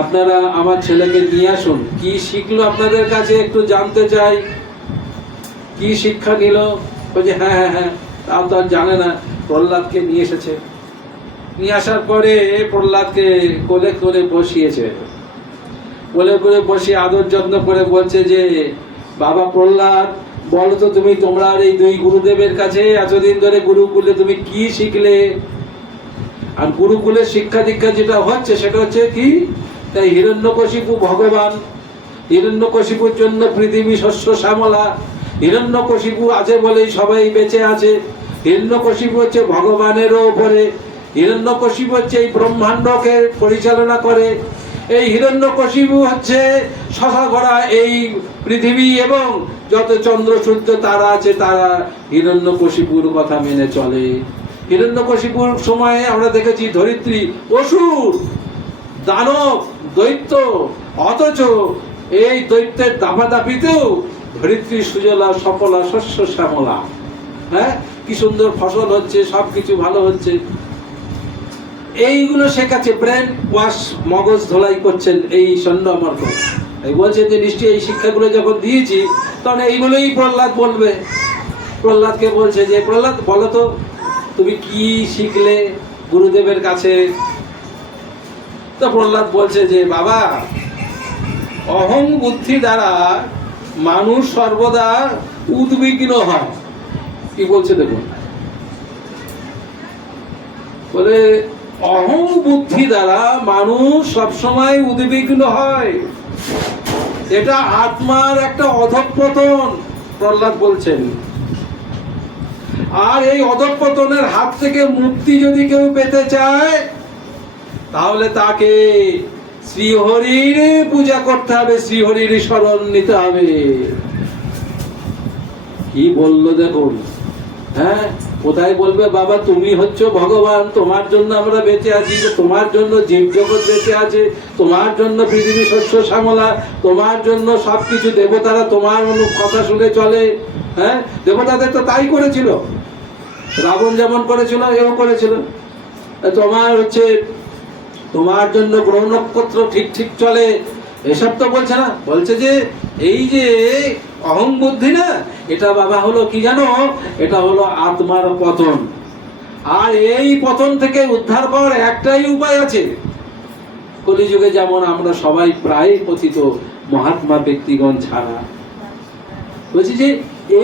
আপনারা আমার ছেলেকে নিয়ে আসুন, কি শিখলো আপনাদের কাছে একটু জানতে চাই, কি শিক্ষা নিল। বলছে হ্যাঁ হ্যাঁ হ্যাঁ, তাও তো আর জানে না। প্রহ্লাদকে নিয়ে এসেছে। নিয়ে আসার পরে প্রহ্লাদকে কোলে করে বসিয়েছে। কোলে করে বসিয়ে আদর যত্ন করে বলছে যে বাবা প্রহ্লাদ, বলো তো তুমি তোমরা এই 2 গুরুদেবের কাছে এতদিন ধরে গুরুকুলে তুমি কি শিখলে? আর গুরুকুলের শিক্ষা দীক্ষা যেটা হচ্ছে সেটা হচ্ছে কি, তাই হিরণ্যকশিপু ভগবান, হিরণ্যকশিপুর জন্য পৃথিবী শস্য শ্যামলা, হিরণ্যকশিপু আছে বলেই সবাই বেঁচে আছে, হিরণ্যকশিপু হচ্ছে ভগবানেরও উপরে, হিরণ্যকশিপু হচ্ছে এই ব্রহ্মাণ্ডকে পরিচালনা করে, এই হিরণ্যকশিপু হচ্ছে শশা গড়া এই পৃথিবী এবং যত চন্দ্র সূর্য তারা আছে তারা হিরণ্যকশিপুর কথা মেনে চলে। হিরণ্যকশিপুর সময়ে আমরা দেখেছি ধরিত্রী অসুর, দানব, দৈত্য, অথচ এই দৈত্যের দাপাদাপিতেও ধরিত্রী সুজলা সফলা শস্য শ্যামলা। হ্যাঁ, কি সুন্দর ফসল হচ্ছে, সবকিছু ভালো হচ্ছে। এইগুলো শেখাচ্ছে, ব্রেন ওয়াশ, মগজ ধোলাই করছেন এই ষণ্ড অমর্ক। এই বলছেন যে নিশ্চয়ই এই শিক্ষাগুলো যখন দিয়েছি তখন এইগুলোই প্রহ্লাদ বলবে। প্রহ্লাদকে বলছে যে প্রহ্লাদ বলো তো তুমি কি শিখলে গুরুদেবের কাছে? তো প্রহ্লাদ বলছে যে বাবা, অহং বুদ্ধি দ্বারা মানুষ সর্বদা উদ্বিগ্ন হয়। কি বলছে দেখুন, বলে অহং বুদ্ধি দ্বারা মানুষ সবসময় উদ্বিগ্ন হয়। এটা আত্মার একটা অধঃপতন, প্রহ্লাদ বলছেন। আর এই অধঃপতনের হাত থেকে মুক্তি যদি কেউ পেতে চায় তাহলে তাকে শ্রীহরির পূজা করতে হবে, শ্রীহরির শরণ নিতে হবে। কি বললো দেখুন, হ্যাঁ, কোথায় বলবে বাবা তুমি হচ্ছে ভগবান, তোমার জন্য আমরা বেঁচে আছি, তোমার জন্য জীব জগৎ বেঁচে আছে, তোমার জন্য পৃথিবী শস্য শ্যামলা, তোমার জন্য সবকিছু, দেবতারা তোমার কথা শুনে চলে। হ্যাঁ, দেবতাদের তো তাই করেছিল, রাবণ যেমন করেছিল এও করেছিল। তোমার হচ্ছে তোমার জন্য গ্রহ নক্ষত্র ঠিক ঠিক চলে, এসব তো বলছে না। বলছে যে এই যে অহং বুদ্ধি না, এটা বাবা হলো কি জানো, এটা হলো আত্মার পতন। আর এই পতন থেকে উদ্ধার পাওয়ার একটাই উপায় আছে। কলিযুগে যেমন আমরা সবাই প্রায় পতিত, মহাত্মা ব্যক্তিগণ ছাড়া। বলছি যে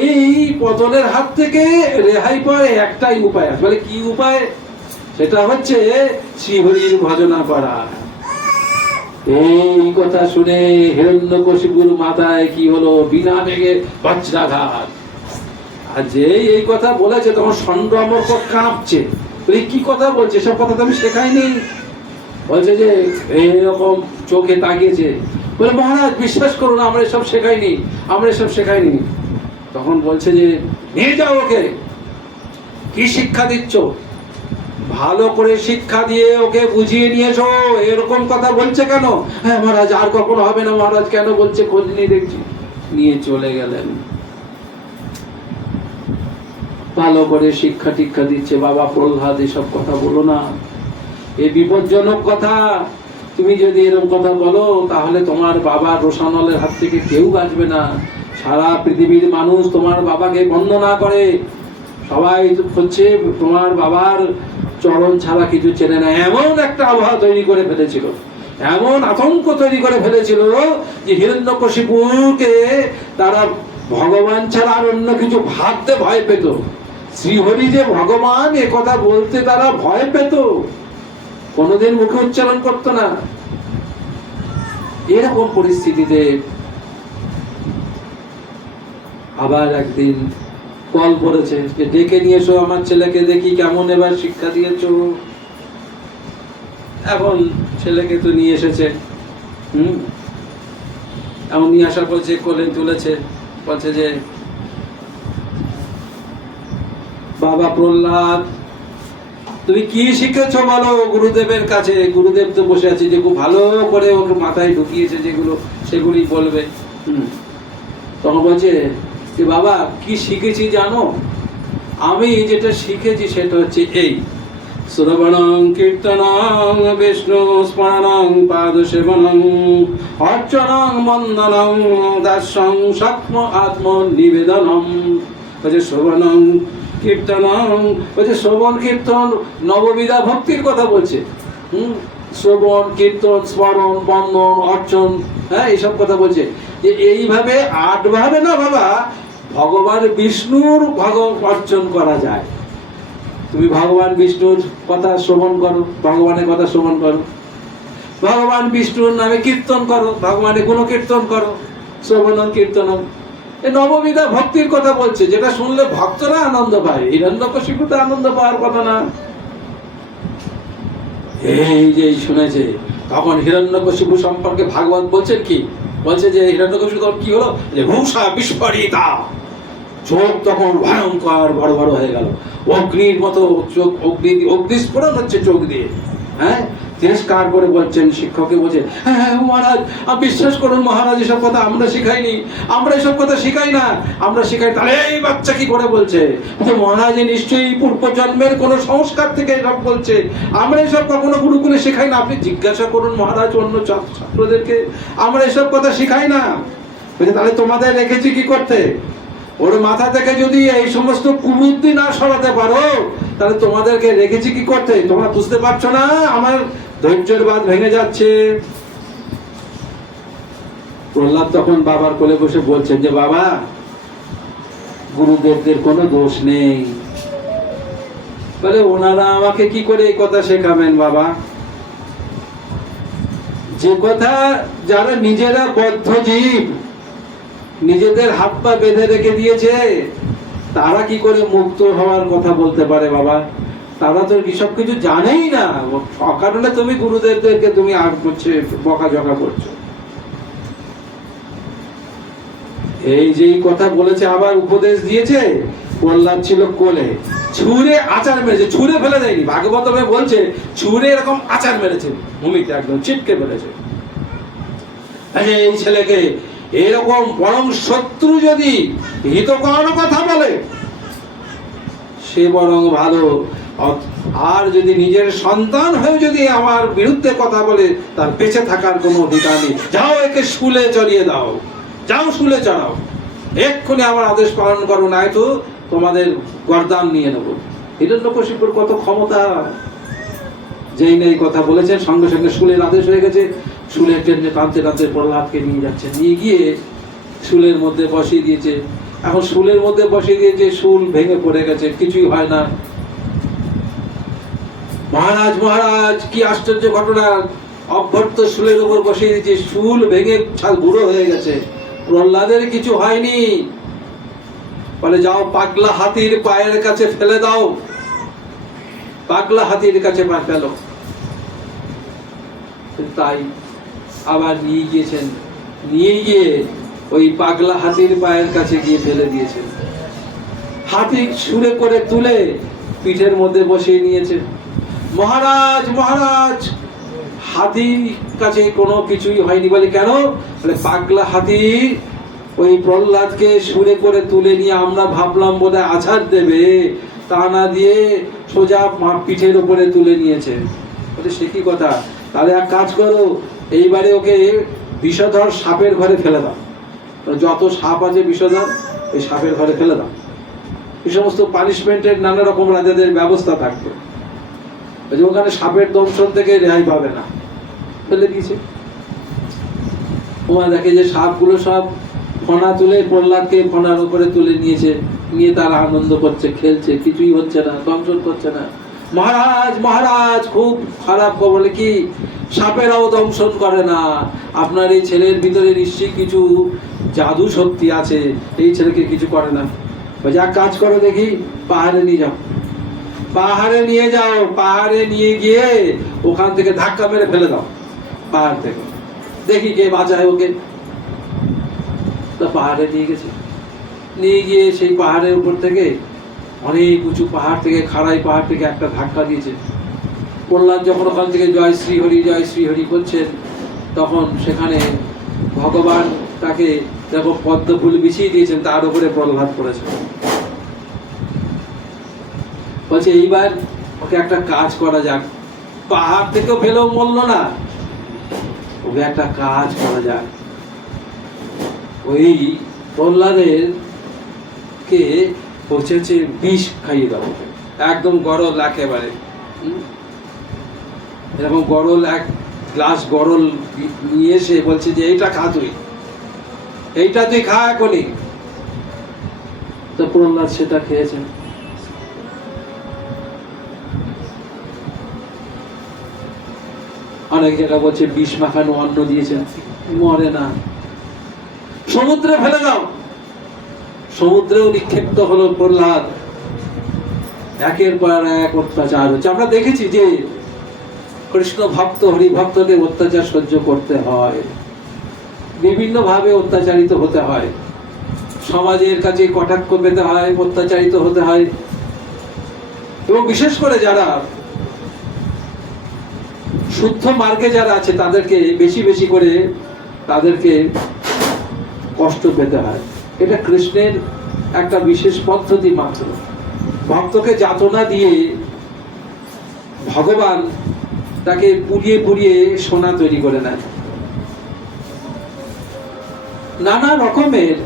এই পতনের হাত থেকে রেহাই পাওয়ার একটাই উপায় আছে। বলে কি উপায়? সেটা হচ্ছে শ্রীহরির ভজনা করা। এই কথা শুনে হিরণ্যকশিপুর মাথায় কি হলো, বিনা বেগে বজ্রাঘাত। আর যে এই কথা বলেছে তখন ষণ্ড অমর্ক কাঁপছে। কি কথা বলছে, সব কথা তো আমি শেখাইনি। বলছে যে এইরকম চোখে তাকিয়েছে, বলে মহারাজ বিশ্বাস করুন আমরা এসব শেখাইনি, আমরা এসব শেখাইনি। তখন বলছে যে নিয়ে যাও ওকে, কি শিক্ষা দিচ্ছ, ভালো করে শিক্ষা দিয়ে ওকে বুঝিয়ে নিয়ে এসো। এরকম কথা বলছে কেন? হ্যাঁ মহারাজ, আর কখনো হবে না মহারাজ। কেন বলছে? খোঁজ নিয়ে দেখছি। নিয়ে চলে গেলেন, ভালো করে শিক্ষা টিক্ষা দিচ্ছে। বাবা প্রহ্লাদ এসব কথা বলো না, এ বিপজ্জনক কথা। তুমি যদি এরকম কথা বলো তাহলে তোমার বাবা রোশানলের হাত থেকে কেউ বাঁচবে না। সারা পৃথিবীর মানুষ তোমার বাবাকে বন্দনা করে, সবাই হচ্ছে তোমার বাবার চরণ ছাড়া কিছু চেনে না। এমন একটা আবহাওয়া তৈরি করে ফেলেছিল, এমন আতঙ্ক তৈরি করে ফেলেছিল যে হিরণ্যকশিপুকে তারা ভগবান ছাড়া আর অন্য কিছু ভাবতে ভয় পেত। শ্রীহরি যে ভগবান এ কথা বলতে তারা ভয় পেত, কোনোদিন মুখে উচ্চারণ করতো না। এরকম পরিস্থিতিতে আবার একদিন কল করেছে যে ডেকে নিয়ে এসো আমার ছেলেকে, দেখি কেমন এবার শিক্ষা দিয়েছ। এখন ছেলেকে তো নিয়ে এসেছে, এমন নিয়ে আসার পর যে কোলে তুলেছে, বলছে যে বাবা প্রহ্লাদ তুমি কি শিখেছ বলো গুরুদেবের কাছে। গুরুদেব তো বসে আছে, যে খুব ভালো করে ওকে মাথায় ঢুকিয়েছে যেগুলো সেগুলি বলবে। তখন বলছে যে বাবা কি শিখেছি জানো, আমি যেটা শিখেছি সেটা হচ্ছে এই শ্রবণং কীর্তনং বিষ্ণু স্মরণং পাদ সেবনং অর্চনং বন্দনং দাস্যং সক্ষ্ম আত্ম নিবেদনম। বলছে শ্রবণং কীর্তনং, বলছে শ্রবণ কীর্তন নববিধা ভক্তির কথা বলছে। শ্রবণ কীর্তন স্মরণ বন্দন অর্চন, হ্যাঁ এইসব কথা বলছে। যে এইভাবে 8 ভাবে না বাবা ভগবান বিষ্ণুর অর্চন করা যায়। তুমি ভগবান বিষ্ণুর কথা শ্রবণ করো, ভগবানের কথা শ্রবণ করো, ভগবান বিষ্ণুর নামে কীর্তন করো, ভগবানের গুণ কীর্তন করো, শ্রবণ কীর্তন। এই নববিধা ভক্তির কথা বলছে, যেটা শুনলে ভক্তরা আনন্দ পায়, হিরণ্যকশিপু তো আনন্দ পাওয়ার কথা না। এই যে শুনেছে, তখন হিরণ্যকশিপু সম্পর্কে ভাগবত বলছেন কি, বলছে যে হিরণ্যকশিপু তখন কি হলো, যে ভূষা বিস্ফোরিতা, চোখ তখন ভয়ঙ্কর বড় বড় হয়ে গেল, অগ্নির মতো চোখ, অগ্নিস্ফোরণ হচ্ছে চোখ দিয়ে। হ্যাঁ, তিরস্কার করে বলছেন, শিক্ষককে বলছে হ্যাঁ মহারাজ বিশ্বাস করুন মহারাজ, এসব কথা আমরা শিখাইনি, আমরা এসব কথা শিখাই না, আমরা শিখাই। তাহলে এই বাচ্চা কি করে বলছে যে মহারাজ নিশ্চয়ই পূর্ব জন্মের কোন সংস্কার থেকে এসব বলছে, আমরা এসব কখনো গুরুকুলে শেখাই না, আপনি জিজ্ঞাসা করুন মহারাজ অন্য ছাত্রদেরকে, আমরা এসব কথা শিখাই না। তাহলে তোমাদের রেখেছি কি করতে, ওর মাথা থেকে যদি এই সমস্ত কুবুদ্ধি না সরাতে পারো তাহলে তোমাদেরকে রেখেছি কি করতে, তোমরা বুঝতে পারছো না, আমার ধৈর্যের বাঁধ ভেঙে যাচ্ছে। প্রহ্লাদ তখন বাবার কোলে বসে বলছেন যে বাবা গুরুদেবদের কোনো দোষ নেই। বলে ওনারা আমাকে কি করে এই কথা শেখাবেন বাবা, যে কথা যারা নিজেরা বদ্ধ জীব, নিজেদের হাত পা বেঁধে রেখে দিয়েছে, তারা কি করে মুক্ত হওয়ার কথা বলতে পারে বাবা, তারা তো সব কিছু জানেই না। অকারণে তুমি গুরুদেবদেরকে তুমি বকাঝকা করছো। এই যে কথা বলেছে, আবার উপদেশ দিয়েছে। প্রহ্লাদ ছিল কোলে, ছুঁড়ে আচার মেরেছে, ছুঁড়ে ফেলে দেয়নি, ভাগবতমে বলছে ছুঁড়ে এরকম আচার মেরেছে ভূমিতে, একদম চিপকে ফেলেছে। এই ছেলেকে এরকম বরং শত্রু যদি হিতকর কথা বলে সে বরং ভালো, আর যদি নিজের সন্তান হয়ে যদি আমার বিরুদ্ধে কথা বলে তার বেঁচে থাকার কোনো অধিকার নেই। যাও একে স্কুলে চড়িয়ে দাও, যাও স্কুলে চড়াও, এক্ষুনি আমার আদেশ পালন করো, নাই তো তোমাদের গর্দান নিয়ে নেবো। হিরণ্যকশিপুর কত ক্ষমতা, যেই নেই কথা বলেছেন সঙ্গে সঙ্গে স্কুলের আদেশ হয়ে গেছে। শুলের ট্রেনে টানতে টানতে প্রহ্লাদকে নিয়ে যাচ্ছে, নিয়ে গিয়ে শুলের মধ্যে বসিয়ে দিয়েছে। এখন শুলের মধ্যে বসিয়ে দিয়েছে, শুল ভেঙে পড়ে গেছে, কিছুই হয় না। মহারাজ মহারাজ কি আশ্চর্য ঘটনা, অভ্যর্থ শুলের উপর বসিয়ে দিয়েছে, শুল ভেঙে গুঁড়ো হয়ে গেছে, প্রহ্লাদের কিছু হয়নি। বলে যাও পাগলা হাতির পায়ের কাছে ফেলে দাও, পাগলা হাতির কাছে পা ফেলো। তাই আবার নিয়ে গিয়েছেন, নিয়ে গিয়ে ওই পাগলা হাতির পায়ের কাছে গিয়ে ফেলে দিয়েছেন। হাতি ছুঁড়ে করে তুলে পিঠের মধ্যে বসিয়ে নিয়েছে। মহারাজ মহারাজ হাতির কাছে কোনো কিছুই হয়নি। বলে কেন, বলে পাগলা হাতি ওই প্রহ্লাদকে ছুঁড়ে করে তুলে নিয়ে আমরা ভাবলাম বোধহয় আছাড় দেবে, তা না দিয়ে সোজা পিঠের উপরে তুলে নিয়েছে। বলে সে কি কথা, তাহলে এক কাজ করো, এইবারে ওকে বিষধর সাপের ঘরে ফেলে দাও, যত সাপ আছে বিষধর এই সাপের ঘরে ফেলে দাও। এই সমস্ত পানিশমেন্টের নানা রকম রাজাদের ব্যবস্থা থাকতো, ওখানে সাপের দংশন থেকে রেহাই পাবে না, ফেলে দিয়েছে। ওরা দেখে যে সাপগুলো সব ফনা তুলে প্রহ্লাদকে ফনার উপরে তুলে নিয়েছে, নিয়ে তারা আনন্দ করছে, খেলছে, কিছুই হচ্ছে না, দংশন করছে না। মহারাজ মহারাজ খুব খারাপ খবর, কি সাপেরাও দংশন করে না, আপনার এই ছেলের ভিতরে নিশ্চয়ই কিছু জাদু শক্তি আছে, এই ছেলেকে কিছু করে না। যা কাজ করো দেখি, পাহাড়ে নিয়ে যাও, পাহাড়ে নিয়ে যাও, পাহাড়ে নিয়ে গিয়ে ওখান থেকে ধাক্কা মেরে ফেলে দাও পাহাড় থেকে, দেখি কে বাঁচায় ওকে। তো পাহাড়ে নিয়ে গেছে, নিয়ে গিয়ে সেই পাহাড়ের উপর থেকে, অনেক উঁচু পাহাড় থেকে, খাড়াই পাহাড় থেকে একটা ধাক্কা দিয়েছে। প্রহ্লাদ যখন ওখান থেকে জয় শ্রী হরি করছেন, তখন সেখানে ভগবান তাকে দেখো পদ্ম ফুল বিছিয়ে দিয়েছেন, তার উপরে প্রহ্লাদ পড়েছে। বলছে এইবার ওকে একটা কাজ করা যাক, পাহাড় থেকেও ফেলেও মরল না, ওকে একটা কাজ করা যাক, ওই প্রহ্লাদের কে পৌঁছেছে বিষ খাইয়ে দাও, একদম গরল, একেবারে এরকম গরল, এক গ্লাস গরল নিয়ে এসে বলছে যে এইটা খা, এইটা তুই খা এখনই। তো প্রহ্লাদ সেটা খেয়েছেন। অনেক জায়গা বলছে বিষ মাখানো অন্ন দিয়েছেন, মরে না। সমুদ্রে ফেলে দাও, সমুদ্রেও নিক্ষিপ্ত হলো প্রহ্লাদ। একের পর এক অত্যাচার হচ্ছে। আমরা দেখেছি যে কৃষ্ণ ভক্ত হরি ভক্তদের অত্যাচার সহ্য করতে হয়, বিভিন্ন ভাবে অত্যাচারিত হতে হয়, সমাজের কাছে কটাক্ষ পেতে হয়, অত্যাচারিত হতে হয়, এবং বিশেষ করে যারা শুদ্ধ মার্গে যারা আছে তাদেরকে বেশি বেশি করে তাদেরকে কষ্ট পেতে হয়। এটা কৃষ্ণের একটা বিশেষ পদ্ধতি মাত্র। ভক্তকে যাতনা দিয়ে ভগবান তাকে পুড়িয়ে পুড়িয়ে সোনা তৈরি করে নেয়। নানা রকমের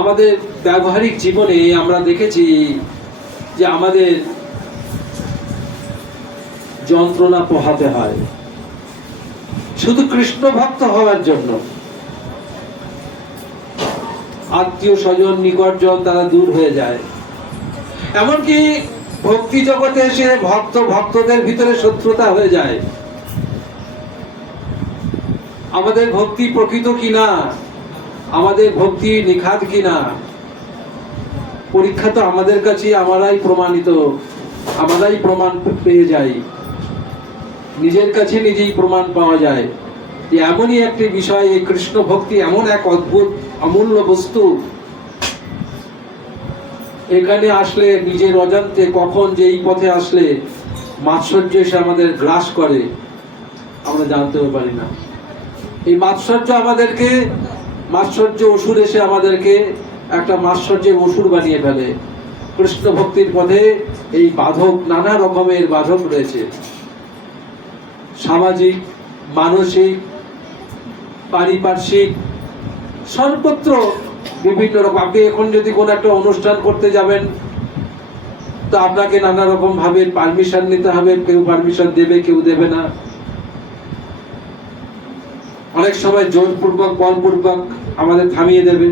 আমাদের ব্যবহারিক জীবনে আমরা দেখেছি যে আমাদের যন্ত্রণা পোহাতে হয় শুধু কৃষ্ণ ভক্ত হওয়ার জন্য। আত্মীয় স্বজন নিকটজন তারা দূর হয়ে যায়, এমনকি ভক্তি জগতে এসে ভক্তদের ভিতরে শত্রুতা হয়ে যায়। আমাদের ভক্তি প্রকৃত কিনা, আমাদের ভক্তি নিখাত কিনা, পরীক্ষা তো আমাদের কাছে আমরাই প্রমাণিত, আমরাই প্রমাণ পেয়ে যাই, নিজের কাছে নিজেই প্রমাণ পাওয়া যায় যে এমনই একটি বিষয়, এই কৃষ্ণ ভক্তি এমন এক অদ্ভুত অমূল্য বস্তু, এখানে আসলে নিজের অজান্তে কখন যে এই পথে আসলে মাৎসর্য এসে আমাদের গ্রাস করে আমরা জানতেও পারি না। এই মাৎসর্য অসুর এসে আমাদেরকে একটা মাৎসর্যের অসুর বানিয়ে ফেলে। কৃষ্ণ ভক্তির পথে এই বাধক, নানা রকমের বাধক রয়েছে, সামাজিক, মানসিক, পারিপার্শ্বিক, সর্বত্র বিভিন্ন রকম। আপনি এখন যদি কোন একটা অনুষ্ঠান করতে যাবেন তো আপনাকে নানা রকম ভাবে পারমিশন নিতে হবে, কেউ পারমিশন দেবে, কেউ দেবে না, অনেক সময় জোরপূর্বক বলপূর্বক আমাদের থামিয়ে দেবে।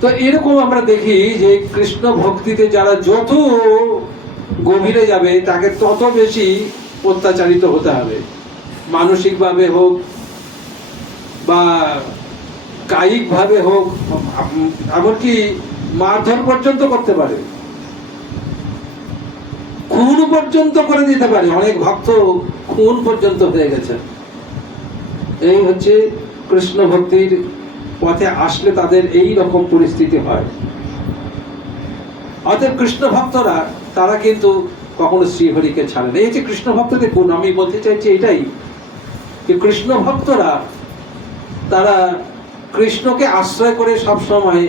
তো এরকম আমরা দেখি যে কৃষ্ণ ভক্তিতে যারা যত গভীরে যাবে তাকে তত বেশি অত্যাচারিত হতে হবে, মানসিক ভাবে হোক বা কায়িক ভাবে হোক, এমনকি মারধর পর্যন্ত করতে পারে, খুন পর্যন্ত করে দিতে পারে। অনেক ভক্ত খুন পর্যন্ত হয়ে গেছে। এই হচ্ছে কৃষ্ণ ভক্তির পথে আসলে তাদের এই রকম পরিস্থিতি হয়। অতএব কৃষ্ণ ভক্তরা তারা কিন্তু কখনো শ্রীহরিকে ছাড়ে না। এই যে কৃষ্ণ ভক্তদের গুণ, আমি বলতে চাইছি এটাই যে কৃষ্ণ ভক্তরা তারা কৃষ্ণকে আশ্রয় করে সব সময়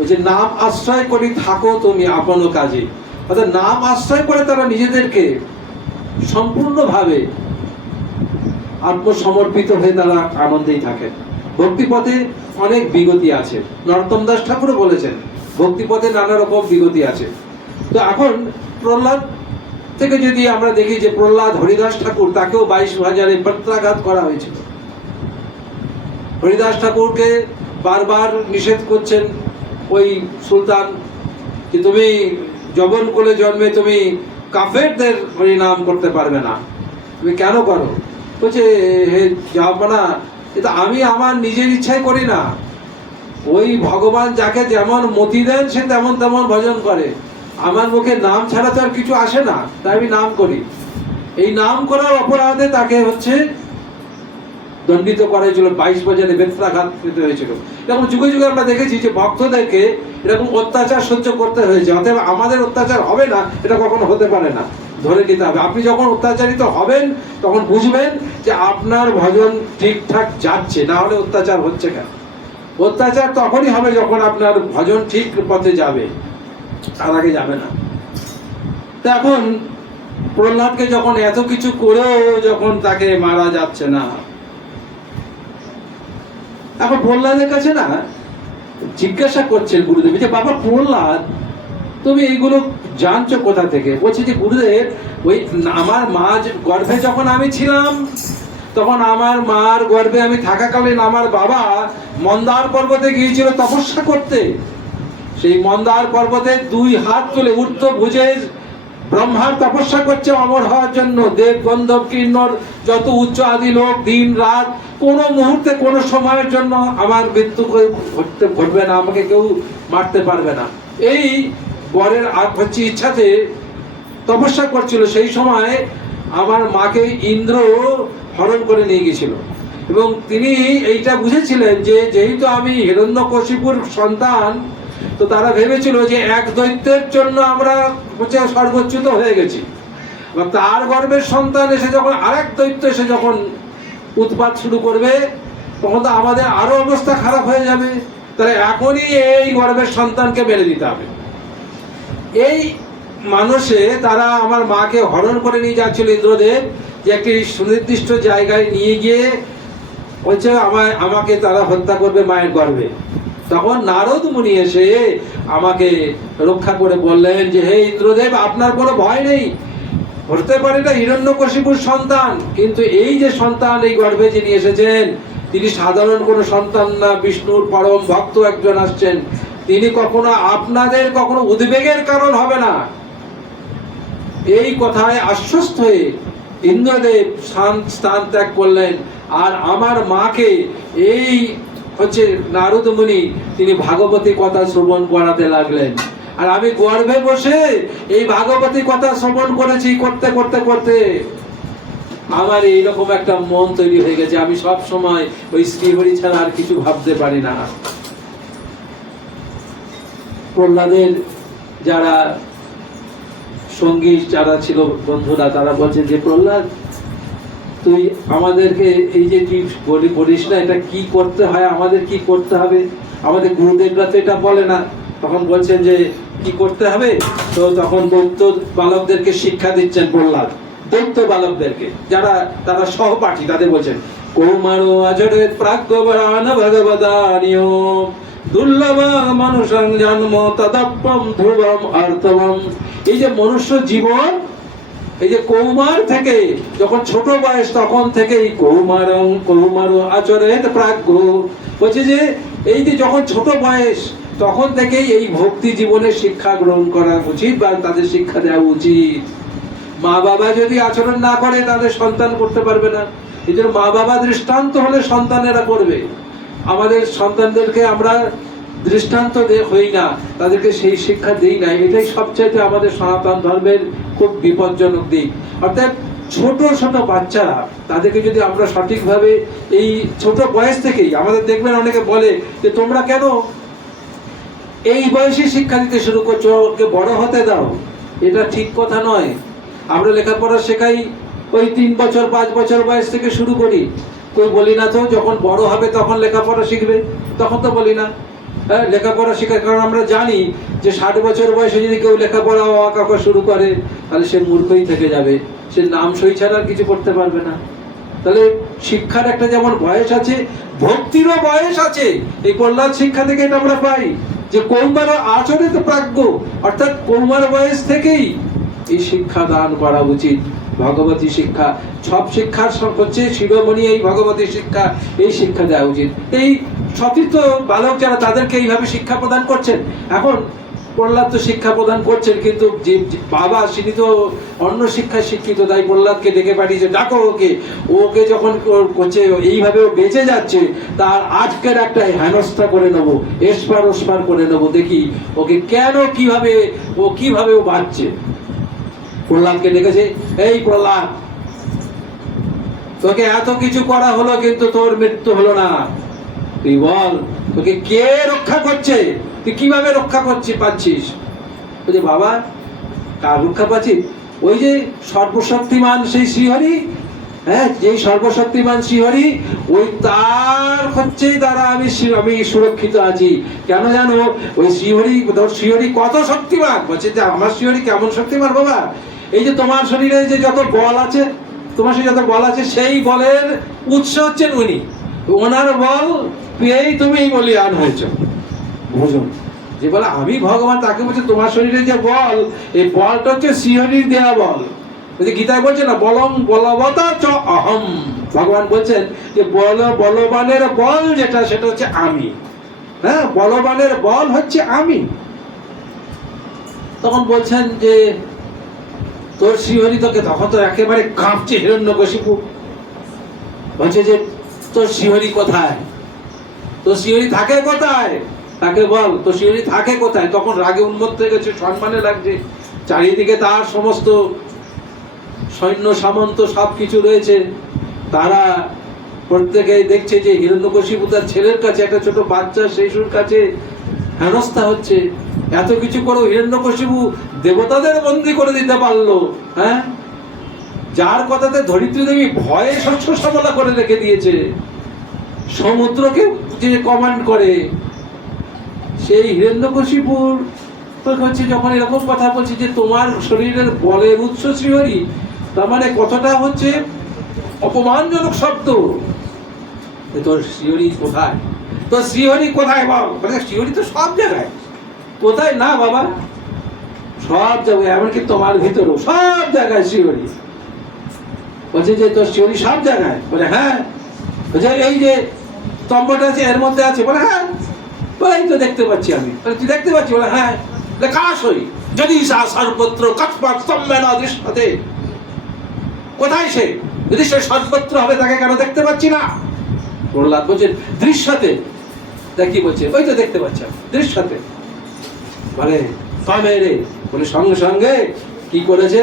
ওই যে নাম আশ্রয় করি থাকো তুমি আপন কাজে, অর্থাৎ নাম আশ্রয় করে তারা নিজেদেরকে সম্পূর্ণভাবে আত্মসমর্পিত হয়ে তারা আনন্দেই থাকে। ভক্তিপথে অনেক বিগতি আছে, নরোত্তম দাস ঠাকুরও বলেছেন ভক্তিপথে নানা রকম বিগতি আছে। তো এখন প্রহ্লাদ থেকে যদি আমরা দেখি যে প্রহ্লাদ হরিদাস ঠাকুর, তাকেও 22,000-এ প্রত্যাঘাত করা হয়েছিল। হরিদাস ঠাকুরকে বারবার নিষেধ করছেন ওই সুলতান যে তুমি যবন কোলে জন্মে তুমি কাফেরদের হরিনাম করতে পারবে না, তুমি কেন করো? বলছে হে জাহাপনা, এটা আমি আমার নিজের ইচ্ছায় করি না, ওই ভগবান যাকে যেমন মতি দেন সে তেমন তেমন ভজন করে, আমার মুখে নাম ছাড়া তো আর কিছু আসে না, তাই আমি নাম করি। এই নাম করার অপরাধে তাকে দণ্ডিত করা হয়েছিল, 22,000-এ বেত্রাঘাত পেতে হয়েছিল। এরকম যুগে যুগে আমরা দেখেছি যে ভক্তদেরকে এরকম অত্যাচার সহ্য করতে হয়েছে। অতএব আমাদের অত্যাচার হবে না এটা কখনো হতে পারে না, ধরে নিতে হবে। আপনি যখন অত্যাচারিত হবেন তখন বুঝবেন যে আপনার ভজন ঠিকঠাক যাচ্ছে, না হলে অত্যাচার হচ্ছে কেন? অত্যাচার তখনই হবে যখন আপনার ভজন ঠিক পথে যাবে, তার আগে যাবে না। তো এখন প্রহ্লাদকে যখন এত কিছু করেও যখন তাকে মারা যাচ্ছে না, এখন প্রহ্লাদের কাছে না জিজ্ঞাসা করছেন গুরুদেব যে বাবা প্রহ্লাদ, তুমি এইগুলো জানছো কোথা থেকে? বলছে যে গুরুদেব, ওই আমার মা গর্ভে যখন আমি ছিলাম, তখন আমার মার গর্ভে আমি থাকাকালীন আমার বাবা মন্দার পর্বতে গিয়েছিল তপস্যা করতে। সেই মন্দার পর্বতে 2 হাত তুলে ঊর্ধ্ব ভুজে ব্রহ্মার তপস্যা করছে অমর হওয়ার জন্য। দেব গন্ধর্ব কিন্নর যত উচ্চ আদি লোক দিন রাত কোনো মুহূর্তে কোনো সময়ের জন্য আমার মৃত্যু ঘটবে না, আমাকে কেউ মারতে পারবে না, এই বরের ইচ্ছাতে তপস্যা করছিল। সেই সময় আমার মাকে ইন্দ্র হরণ করে নিয়ে গেছিল এবং তিনি এইটা বুঝেছিলেন যে যেহেতু আমি হিরণ্যকশিপুর সন্তান, তো তারা ভেবেছিল যে এক দৈত্যের জন্য আমরা স্বর্গচ্যুত হয়ে গেছি, এবং তার গর্ভের সন্তান এসে যখন আরেক দৈত্য এসে যখন উৎপাত শুরু করবে তখন তো আমাদের আরো অবস্থা খারাপ হয়ে যাবে, তাহলে এখনই এই গর্ভের সন্তানকে মেরে দিতে হবে। এই মানুষে তারা আমার মাকে হরণ করে নিয়ে যাচ্ছিল ইন্দ্রদেব, যে একটি সুনির্দিষ্ট জায়গায় নিয়ে গিয়ে বলছে আমাকে তারা হত্যা করবে মায়ের গর্ভে। তখন নারদ মুনি এসে আমাকে রক্ষা করে বললেন যে হে ইন্দ্রদেব, আপনার কোনো ভয় নেই, হতে পারে না হিরণ্যকশিপুর সন্তান, কিন্তু এই যে সন্তান এই গর্ভে যিনি এসেছেন তিনি সাধারণ কোনো সন্তান না, বিষ্ণুর পরম ভক্ত একজন আসছেন, তিনি কখনো আপনাদের কখনো উদ্বেগের কারণ হবে না। এই কথায় আশ্বস্ত হয়ে ইন্দ্রদেব স্থান ত্যাগ করলেন। আর আমার মাকে এই নারদ মুনি তিনি ভাগবতী কথা শ্রবণ করাতে লাগলেন। আর আমি গর্ভে বসে এই ভাগবতী কথা শ্রবণ করেছি, করতে করতে করতে আমার এইরকম একটা মন তৈরি হয়ে গেছে, আমি সব সময় ওই শ্রীহরি ছাড়া আর কিছু ভাবতে পারি না। প্রহ্লাদের যারা সঙ্গী যারা ছিল বন্ধুরা, তারা বলছেন যে প্রহ্লাদ, তুই আমাদেরকে এই যে তুই বলিস না এটা কি করতে হয়, আমাদের কি করতে হবে, আমাদের গুরুদেবরা তো এটা বলে না। তখন বলছেন যে কি করতে হবে, তো তখন দৈত্য বালকদেরকে শিক্ষা দিচ্ছেন প্রহ্লাদ, দৈত্য বালকদেরকে যারা তারা সহপাঠী, তাদের বলছেন কৌমার আচরে প্রাজ্ঞবান ভগবদানিয় দুর্লভ মানুষং জন্ম তদপ্পম ধ্রুবম অর্থবম। এই যে মনুষ্য জীবন, এই যে কৌমার থেকে যখন ছোট বয়স তখন থেকেই কৌমার আচরে প্রাজ্ঞ, বলছে যে এই যে যখন ছোট বয়স তখন থেকেই এই ভক্তি জীবনের শিক্ষা গ্রহণ করা উচিত বা তাদের শিক্ষা দেওয়া উচিত। মা বাবা যদি আচরণ না করে তাদের সন্তান করতে পারবে না, এই জন্য মা বাবা দৃষ্টান্ত হলে সন্তানেরা করবে। আমাদের সন্তানদেরকে আমরা দৃষ্টান্ত হই না, তাদেরকে সেই শিক্ষা দেই না, এটাই সবচাইতে আমাদের সনাতন ধর্মের খুব বিপজ্জনক দিক। অর্থাৎ ছোট ছোট বাচ্চারা, তাদেরকে যদি আমরা সঠিকভাবে এই ছোট বয়স থেকেই, আমাদের দেখবেন অনেকে বলে যে তোমরা কেন এই বয়সে শিক্ষা দিতে শুরু করছো, ওকে বড় হতে দাও, এটা ঠিক কথা নয়। আমরা লেখাপড়া শেখাই ওই 3 বছর 5 বছর বয়স থেকে শুরু করি, কই বলি না তো যখন বড় হবে তখন লেখাপড়া শিখবে, তখন তো বলি না। হ্যাঁ, লেখাপড়া শেখার, কারণ আমরা জানি যে 60 বছর বয়সে যদি কেউ লেখাপড়া আঁকা শুরু করে তাহলে সে মূর্খই থেকে যাবে, সে নাম সই ছাড়া আর কিছু করতে পারবে না। তাহলে শিক্ষার একটা যেমন বয়স আছে, ভক্তিরও বয়স আছে। এই প্রহ্লাদ শিক্ষা থেকে এটা আমরা পাই যে কৌমার আচরিত প্রাজ্ঞ, অর্থাৎ কৌমার বয়স থেকেই এই শিক্ষা দান করা উচিত। ভগবতী শিক্ষা, সব শিক্ষার হচ্ছে শিরোমণি এই ভগবতী শিক্ষা, এই শিক্ষা দেওয়া উচিত। এই সতীর্থ বালক যারা, তাদেরকে এইভাবে শিক্ষা প্রদান করছেন। এখন প্রহ্লাদ তো শিক্ষা প্রদান করছেন, কিন্তু যে বাবা তিনি তো অন্য শিক্ষায় শিক্ষিত, তাই প্রহ্লাদকে ডেকে পাঠিয়েছে, ডাকো ওকে। ওকে যখন করছে এইভাবে ও বেঁচে যাচ্ছে, তার আজকের একটা হেনস্থা করে নেবো, এসপার ওসপার করে নেবো, দেখি ওকে কেন, কিভাবে ও বাঁচছে। প্রহ্লাদকে ডেকেছে, এই প্রহ্লাদ, তোকে এত কিছু করা হলো কিন্তু তোর মৃত্যু হলো না, তুই বল তোকে কে রক্ষা করছে, তুই কিভাবে রক্ষা পাচ্ছিস? বলছে, বাবা কার রক্ষা পাচ্ছি? ওই যে সর্বশক্তিমান সেই শ্রীহরি, হ্যাঁ, যে সর্বশক্তিমান শ্রীহরি, ওই তার হচ্ছে দ্বারা আমি সুরক্ষিত আছি। কেন জানো? ওই শ্রীহরি কত শক্তিমান। বলছে যে আমার শ্রীহরি কেমন শক্তিমান বাবা? এই যে তোমার শরীরে যে যত বল আছে, তোমার শরীরে যত বল আছে, সেই বলের উৎস হচ্ছেন উনি। ওনার বল পেয়েই তুমি বলিয়ান হয়েছ। বুঝুন, যে বলে আমি ভগবান, তাকে বলছে তোমার শরীরে যে বল, এই বলটা হচ্ছে শ্রীহরির দেয়া বল। গীতায় বলছে না, বলং বলবতা চ অহম। ভগবান বলছেন যে বলবানের বল যেটা, সেটা হচ্ছে আমি। হ্যাঁ, বলবানের বল হচ্ছে আমি। তখন বলছেন যে তোর শ্রীহরি তোকে, তখন তো একেবারে কাঁপছে হিরণ্যকশিপু। বলছে যে তোর শ্রীহরি কোথায়, তোর শ্রীহরি থাকে কোথায়, তাকে বল তোর শ্রীহরি থাকে কোথায়। তখন রাগে উন্মত্ত হয়ে গেছে, সম্মানে লাগছে, চারিদিকে তার সমস্ত সৈন্য সামন্ত সবকিছু রয়েছে, তারা প্রত্যেকে দেখছে যে হিরণ্যকশিপু তার ছেলের কাছে, একটা ছোট বাচ্চা শিশুর কাছে হেনস্থা হচ্ছে। এত কিছু করেও হিরণ্যকশিপু দেবতাদের বন্দী করে দিতে পারলো, হ্যাঁ, যার কথাতে ধরিত্রী দেবী ভয়ে শস্য শ্যামলা করে রেখে দিয়েছে, সমুদ্রকে যে কমান্ড করে, সেই হিরণ্যকশিপুর হচ্ছে যখন এরকম কথা বলছে যে তোমার শরীরের বলের উৎস শ্রীহরি, তার মানে কতটা হচ্ছে অপমানজনক শব্দ। তোর শ্রীহরি কোথায়, তোর শ্রীহরি কোথায় বল? শ্রীহরি তো সব জায়গায়। কোথায় না বাবা, সব জায়গায়, এমনকি তোমার ভিতরেও সব জায়গায় শ্রীহরি। বলছে যে তোর শ্রীহরি সব জায়গায়? বলে হ্যাঁ। বলছে এই যে স্তম্ভটা আছে এর মধ্যে আছে? বলে হ্যাঁ। বলে এই তো দেখতে পাচ্ছি আমি। বলে তুই দেখতে পাচ্ছি? বলে হ্যাঁ। কাশই যদি সর্বত্র কস্মাৎ স্তম্ভেন দৃশ্যতে, কোথায় সে? যদি সে সর্বত্র হবে, তাকে কেন দেখতে পাচ্ছি না? প্রহ্লাদ বলছে দৃশ্যতে। দেখি বলছে ওই তো দেখতে পাচ্ছি আমি, দৃশ্যতে। বলে কবে রে? বলে সঙ্গে সঙ্গে কি করেছে,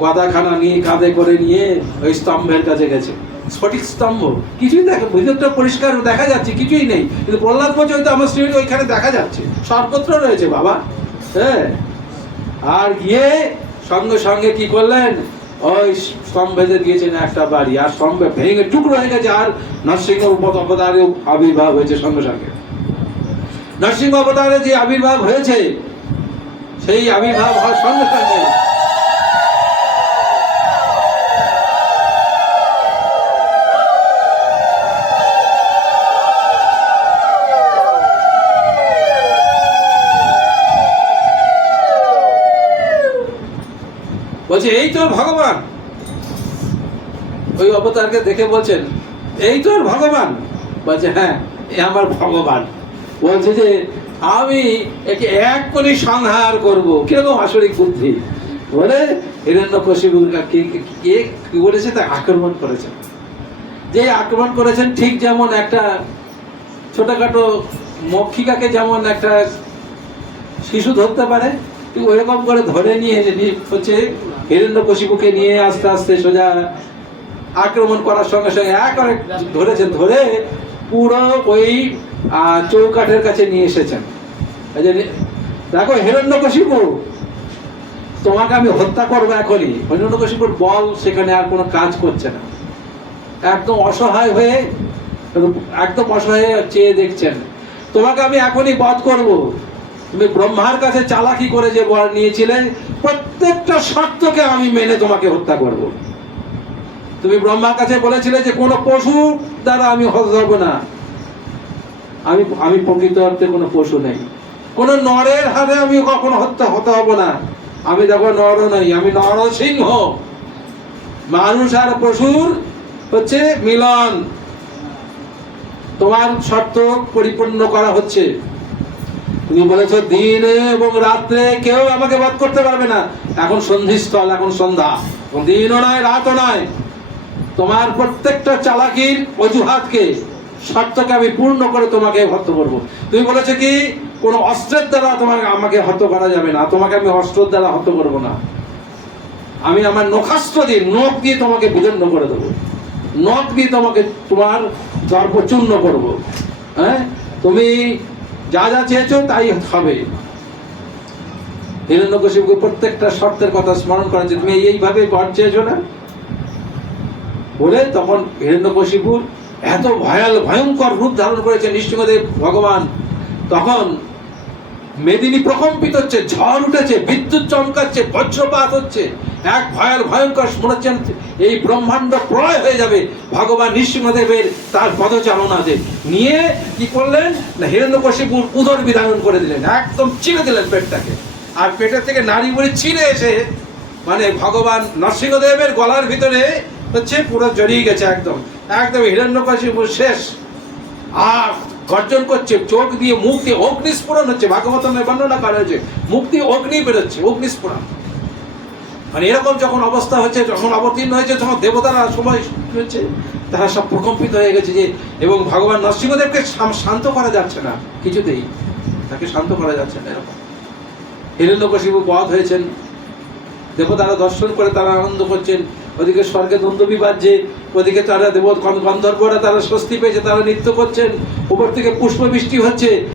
গদাখানা নিয়ে কাঁধে করে নিয়ে ওই স্তম্ভের কাছে গেছে। স্ফটিক স্তম্ভ, কিছুই দেখে, ভিতরটা পরিষ্কার দেখা যাচ্ছে, কিছুই নেই, কিন্তু প্রহ্লাদ বলছে হয়তো আমার শ্রীহরি ওইখানে দেখা যাচ্ছে, সর্বত্র রয়েছে বাবা। হ্যাঁ, আর গিয়ে সঙ্গে সঙ্গে কি করলেন, ওই স্তম্ভে দিয়েছেন একটা বাড়ি, আর স্তম্ভে ভেঙে টুকরো হয়ে গেছে, আর নরসিংহ অবতারে আবির্ভাব হয়েছে। সঙ্গে সঙ্গে নরসিংহ অবতারে যে আবির্ভাব হয়েছে, সেই আবির্ভাব হওয়ার সঙ্গে সঙ্গে বলছে এই তোর ভগবান। ওই অবতারকে দেখে বলছেন এই তোর ভগবান? বলছে হ্যাঁ, এ আমার ভগবান। বলছে যে আমি একে এক করে সংহার করব। কিরকম আসরিক বুদ্ধি! বলে হিরণ্যকশিপুকে কি বলেছে, তা আক্রমণ করেছেন। যে আক্রমণ করেছেন, ঠিক যেমন একটা ছোটখাটো মক্ষিকাকে যেমন একটা শিশু ধরতে পারে, ওইরকম করে ধরে নিয়ে হচ্ছে হিরণ্যকশিপুকে নিয়ে আস্তে আস্তে সোজা আক্রমণ করার সঙ্গে সঙ্গে এক ধরেছেন, ধরে পুরো ওই চৌকাঠের কাছে নিয়ে এসেছেন। দেখো হিরণ্যকশিপু, তোমাকে আমি হত্যা করবো এখনই। হিরণ্যকশিপুর বল সেখানে আর কোনো কাজ করছে না, একদম অসহায় হয়ে চেয়ে দেখছেন। তোমাকে আমি এখনই বধ করব। তুমি ব্রহ্মার কাছে চালাকি করে যে বর নিয়েছিলে, প্রত্যেকটা শর্তকে আমি মেনে তোমাকে হত্যা করব। তুমি ব্রহ্মার কাছে বলেছিলে যে কোনো পশু দ্বারা আমি হত হব না। আমি প্রকৃত অর্থে কোনো পশু নেই, কোনো নরের হাতে আমি কখনো হত্যা হতে হব না। আমি দেখো নর নই, আমি নরসিংহ। মানুষ আর পশুর হচ্ছে মিলন। তোমার শর্ত পরিপূর্ণ করা হচ্ছে। তুমি বলেছো দিনে এবং রাত্রে কেউ আমাকে বধ করতে পারবে না। এখন সন্ধিস্থল, এখন সন্ধ্যা, দিনও নয় রাতও নয়। তোমার প্রত্যেকটা চালাকির অজুহাতকে, শর্তকে আমি পূর্ণ করে তোমাকে হত্যা করব। তুমি বলেছো কি কোন অস্ত্রের দ্বারা আমাকে হত্যা করা যাবে না। তোমাকে আমি অস্ত্রের দ্বারা হত্যা করব না। আমি আমার নখাস্ত্র দিয়ে, নখ দিয়ে তোমাকে বিদীর্ণ করে দেবো। নখ দিয়ে তোমাকে তোমার দর্প চূর্ণ করবো। হ্যাঁ, তুমি যা যা চেয়েছো তাই হবে। হিরণ্যকশিপুকে প্রত্যেকটা শর্তের কথা স্মরণ করেছে, তুমি এইভাবে বর চেয়েছো না বলে। তখন হিরণ্যকশিপুর এত ভয়ঙ্কর রূপ ধারণ করেছে নৃসিংহদেব ভগবান। তখন মেদিনী প্রকম্পিত হচ্ছে, ঝড় উঠেছে, বিদ্যুৎ চমকাচ্ছে, বজ্রপাত হচ্ছে, এক ভয়ঙ্কর মনে হচ্ছে এই ব্রহ্মাণ্ড প্রলয় হয়ে যাবে। ভগবান নৃসিংহদেবের তার পদচারণাতে নিয়ে কি করলেন না, হিরণ্যকশিপুর উদর বিধারণ করে দিলেন, একদম চিরে দিলেন পেটটাকে। আর পেটের থেকে নাড়ি বুড়ি ছিঁড়ে এসে মানে ভগবান নরসিংহদেবের গলার ভিতরে হচ্ছে পুরো জড়িয়ে গেছে একদম। একদম হিরণ্যকশিপুর শেষ। আর গর্জন করছে, চোখ দিয়ে মুখ দিয়ে অগ্নিস্ফুরণ হচ্ছে। ভাগবতমে বর্ণনা করা হয়েছে, মুখ দিয়ে অগ্নি বেরোচ্ছে, অগ্নিস্ফুরণ। মানে এরকম যখন অবস্থা হচ্ছে, যখন অবতীর্ণ হয়েছে, যখন দেবতারা সময় হচ্ছে, তারা সব প্রকম্পিত হয়ে গেছে যে, এবং ভগবান নরসিংহদেবকে শান্ত করা যাচ্ছে না, কিছুতেই তাকে শান্ত করা যাচ্ছে না। এরকম হিরণ্যকশিপু বধ হয়েছেন। দেবতারা দর্শন করে তারা আনন্দ করছেন। ওদিকে স্বর্গে দুন্দুভি বাজছে, ওদিকে তারা গন্ধর্বরা তারা স্বস্তি পেয়েছে, তারা নৃত্য করছেন, উপর থেকে পুষ্প বৃষ্টি হচ্ছে।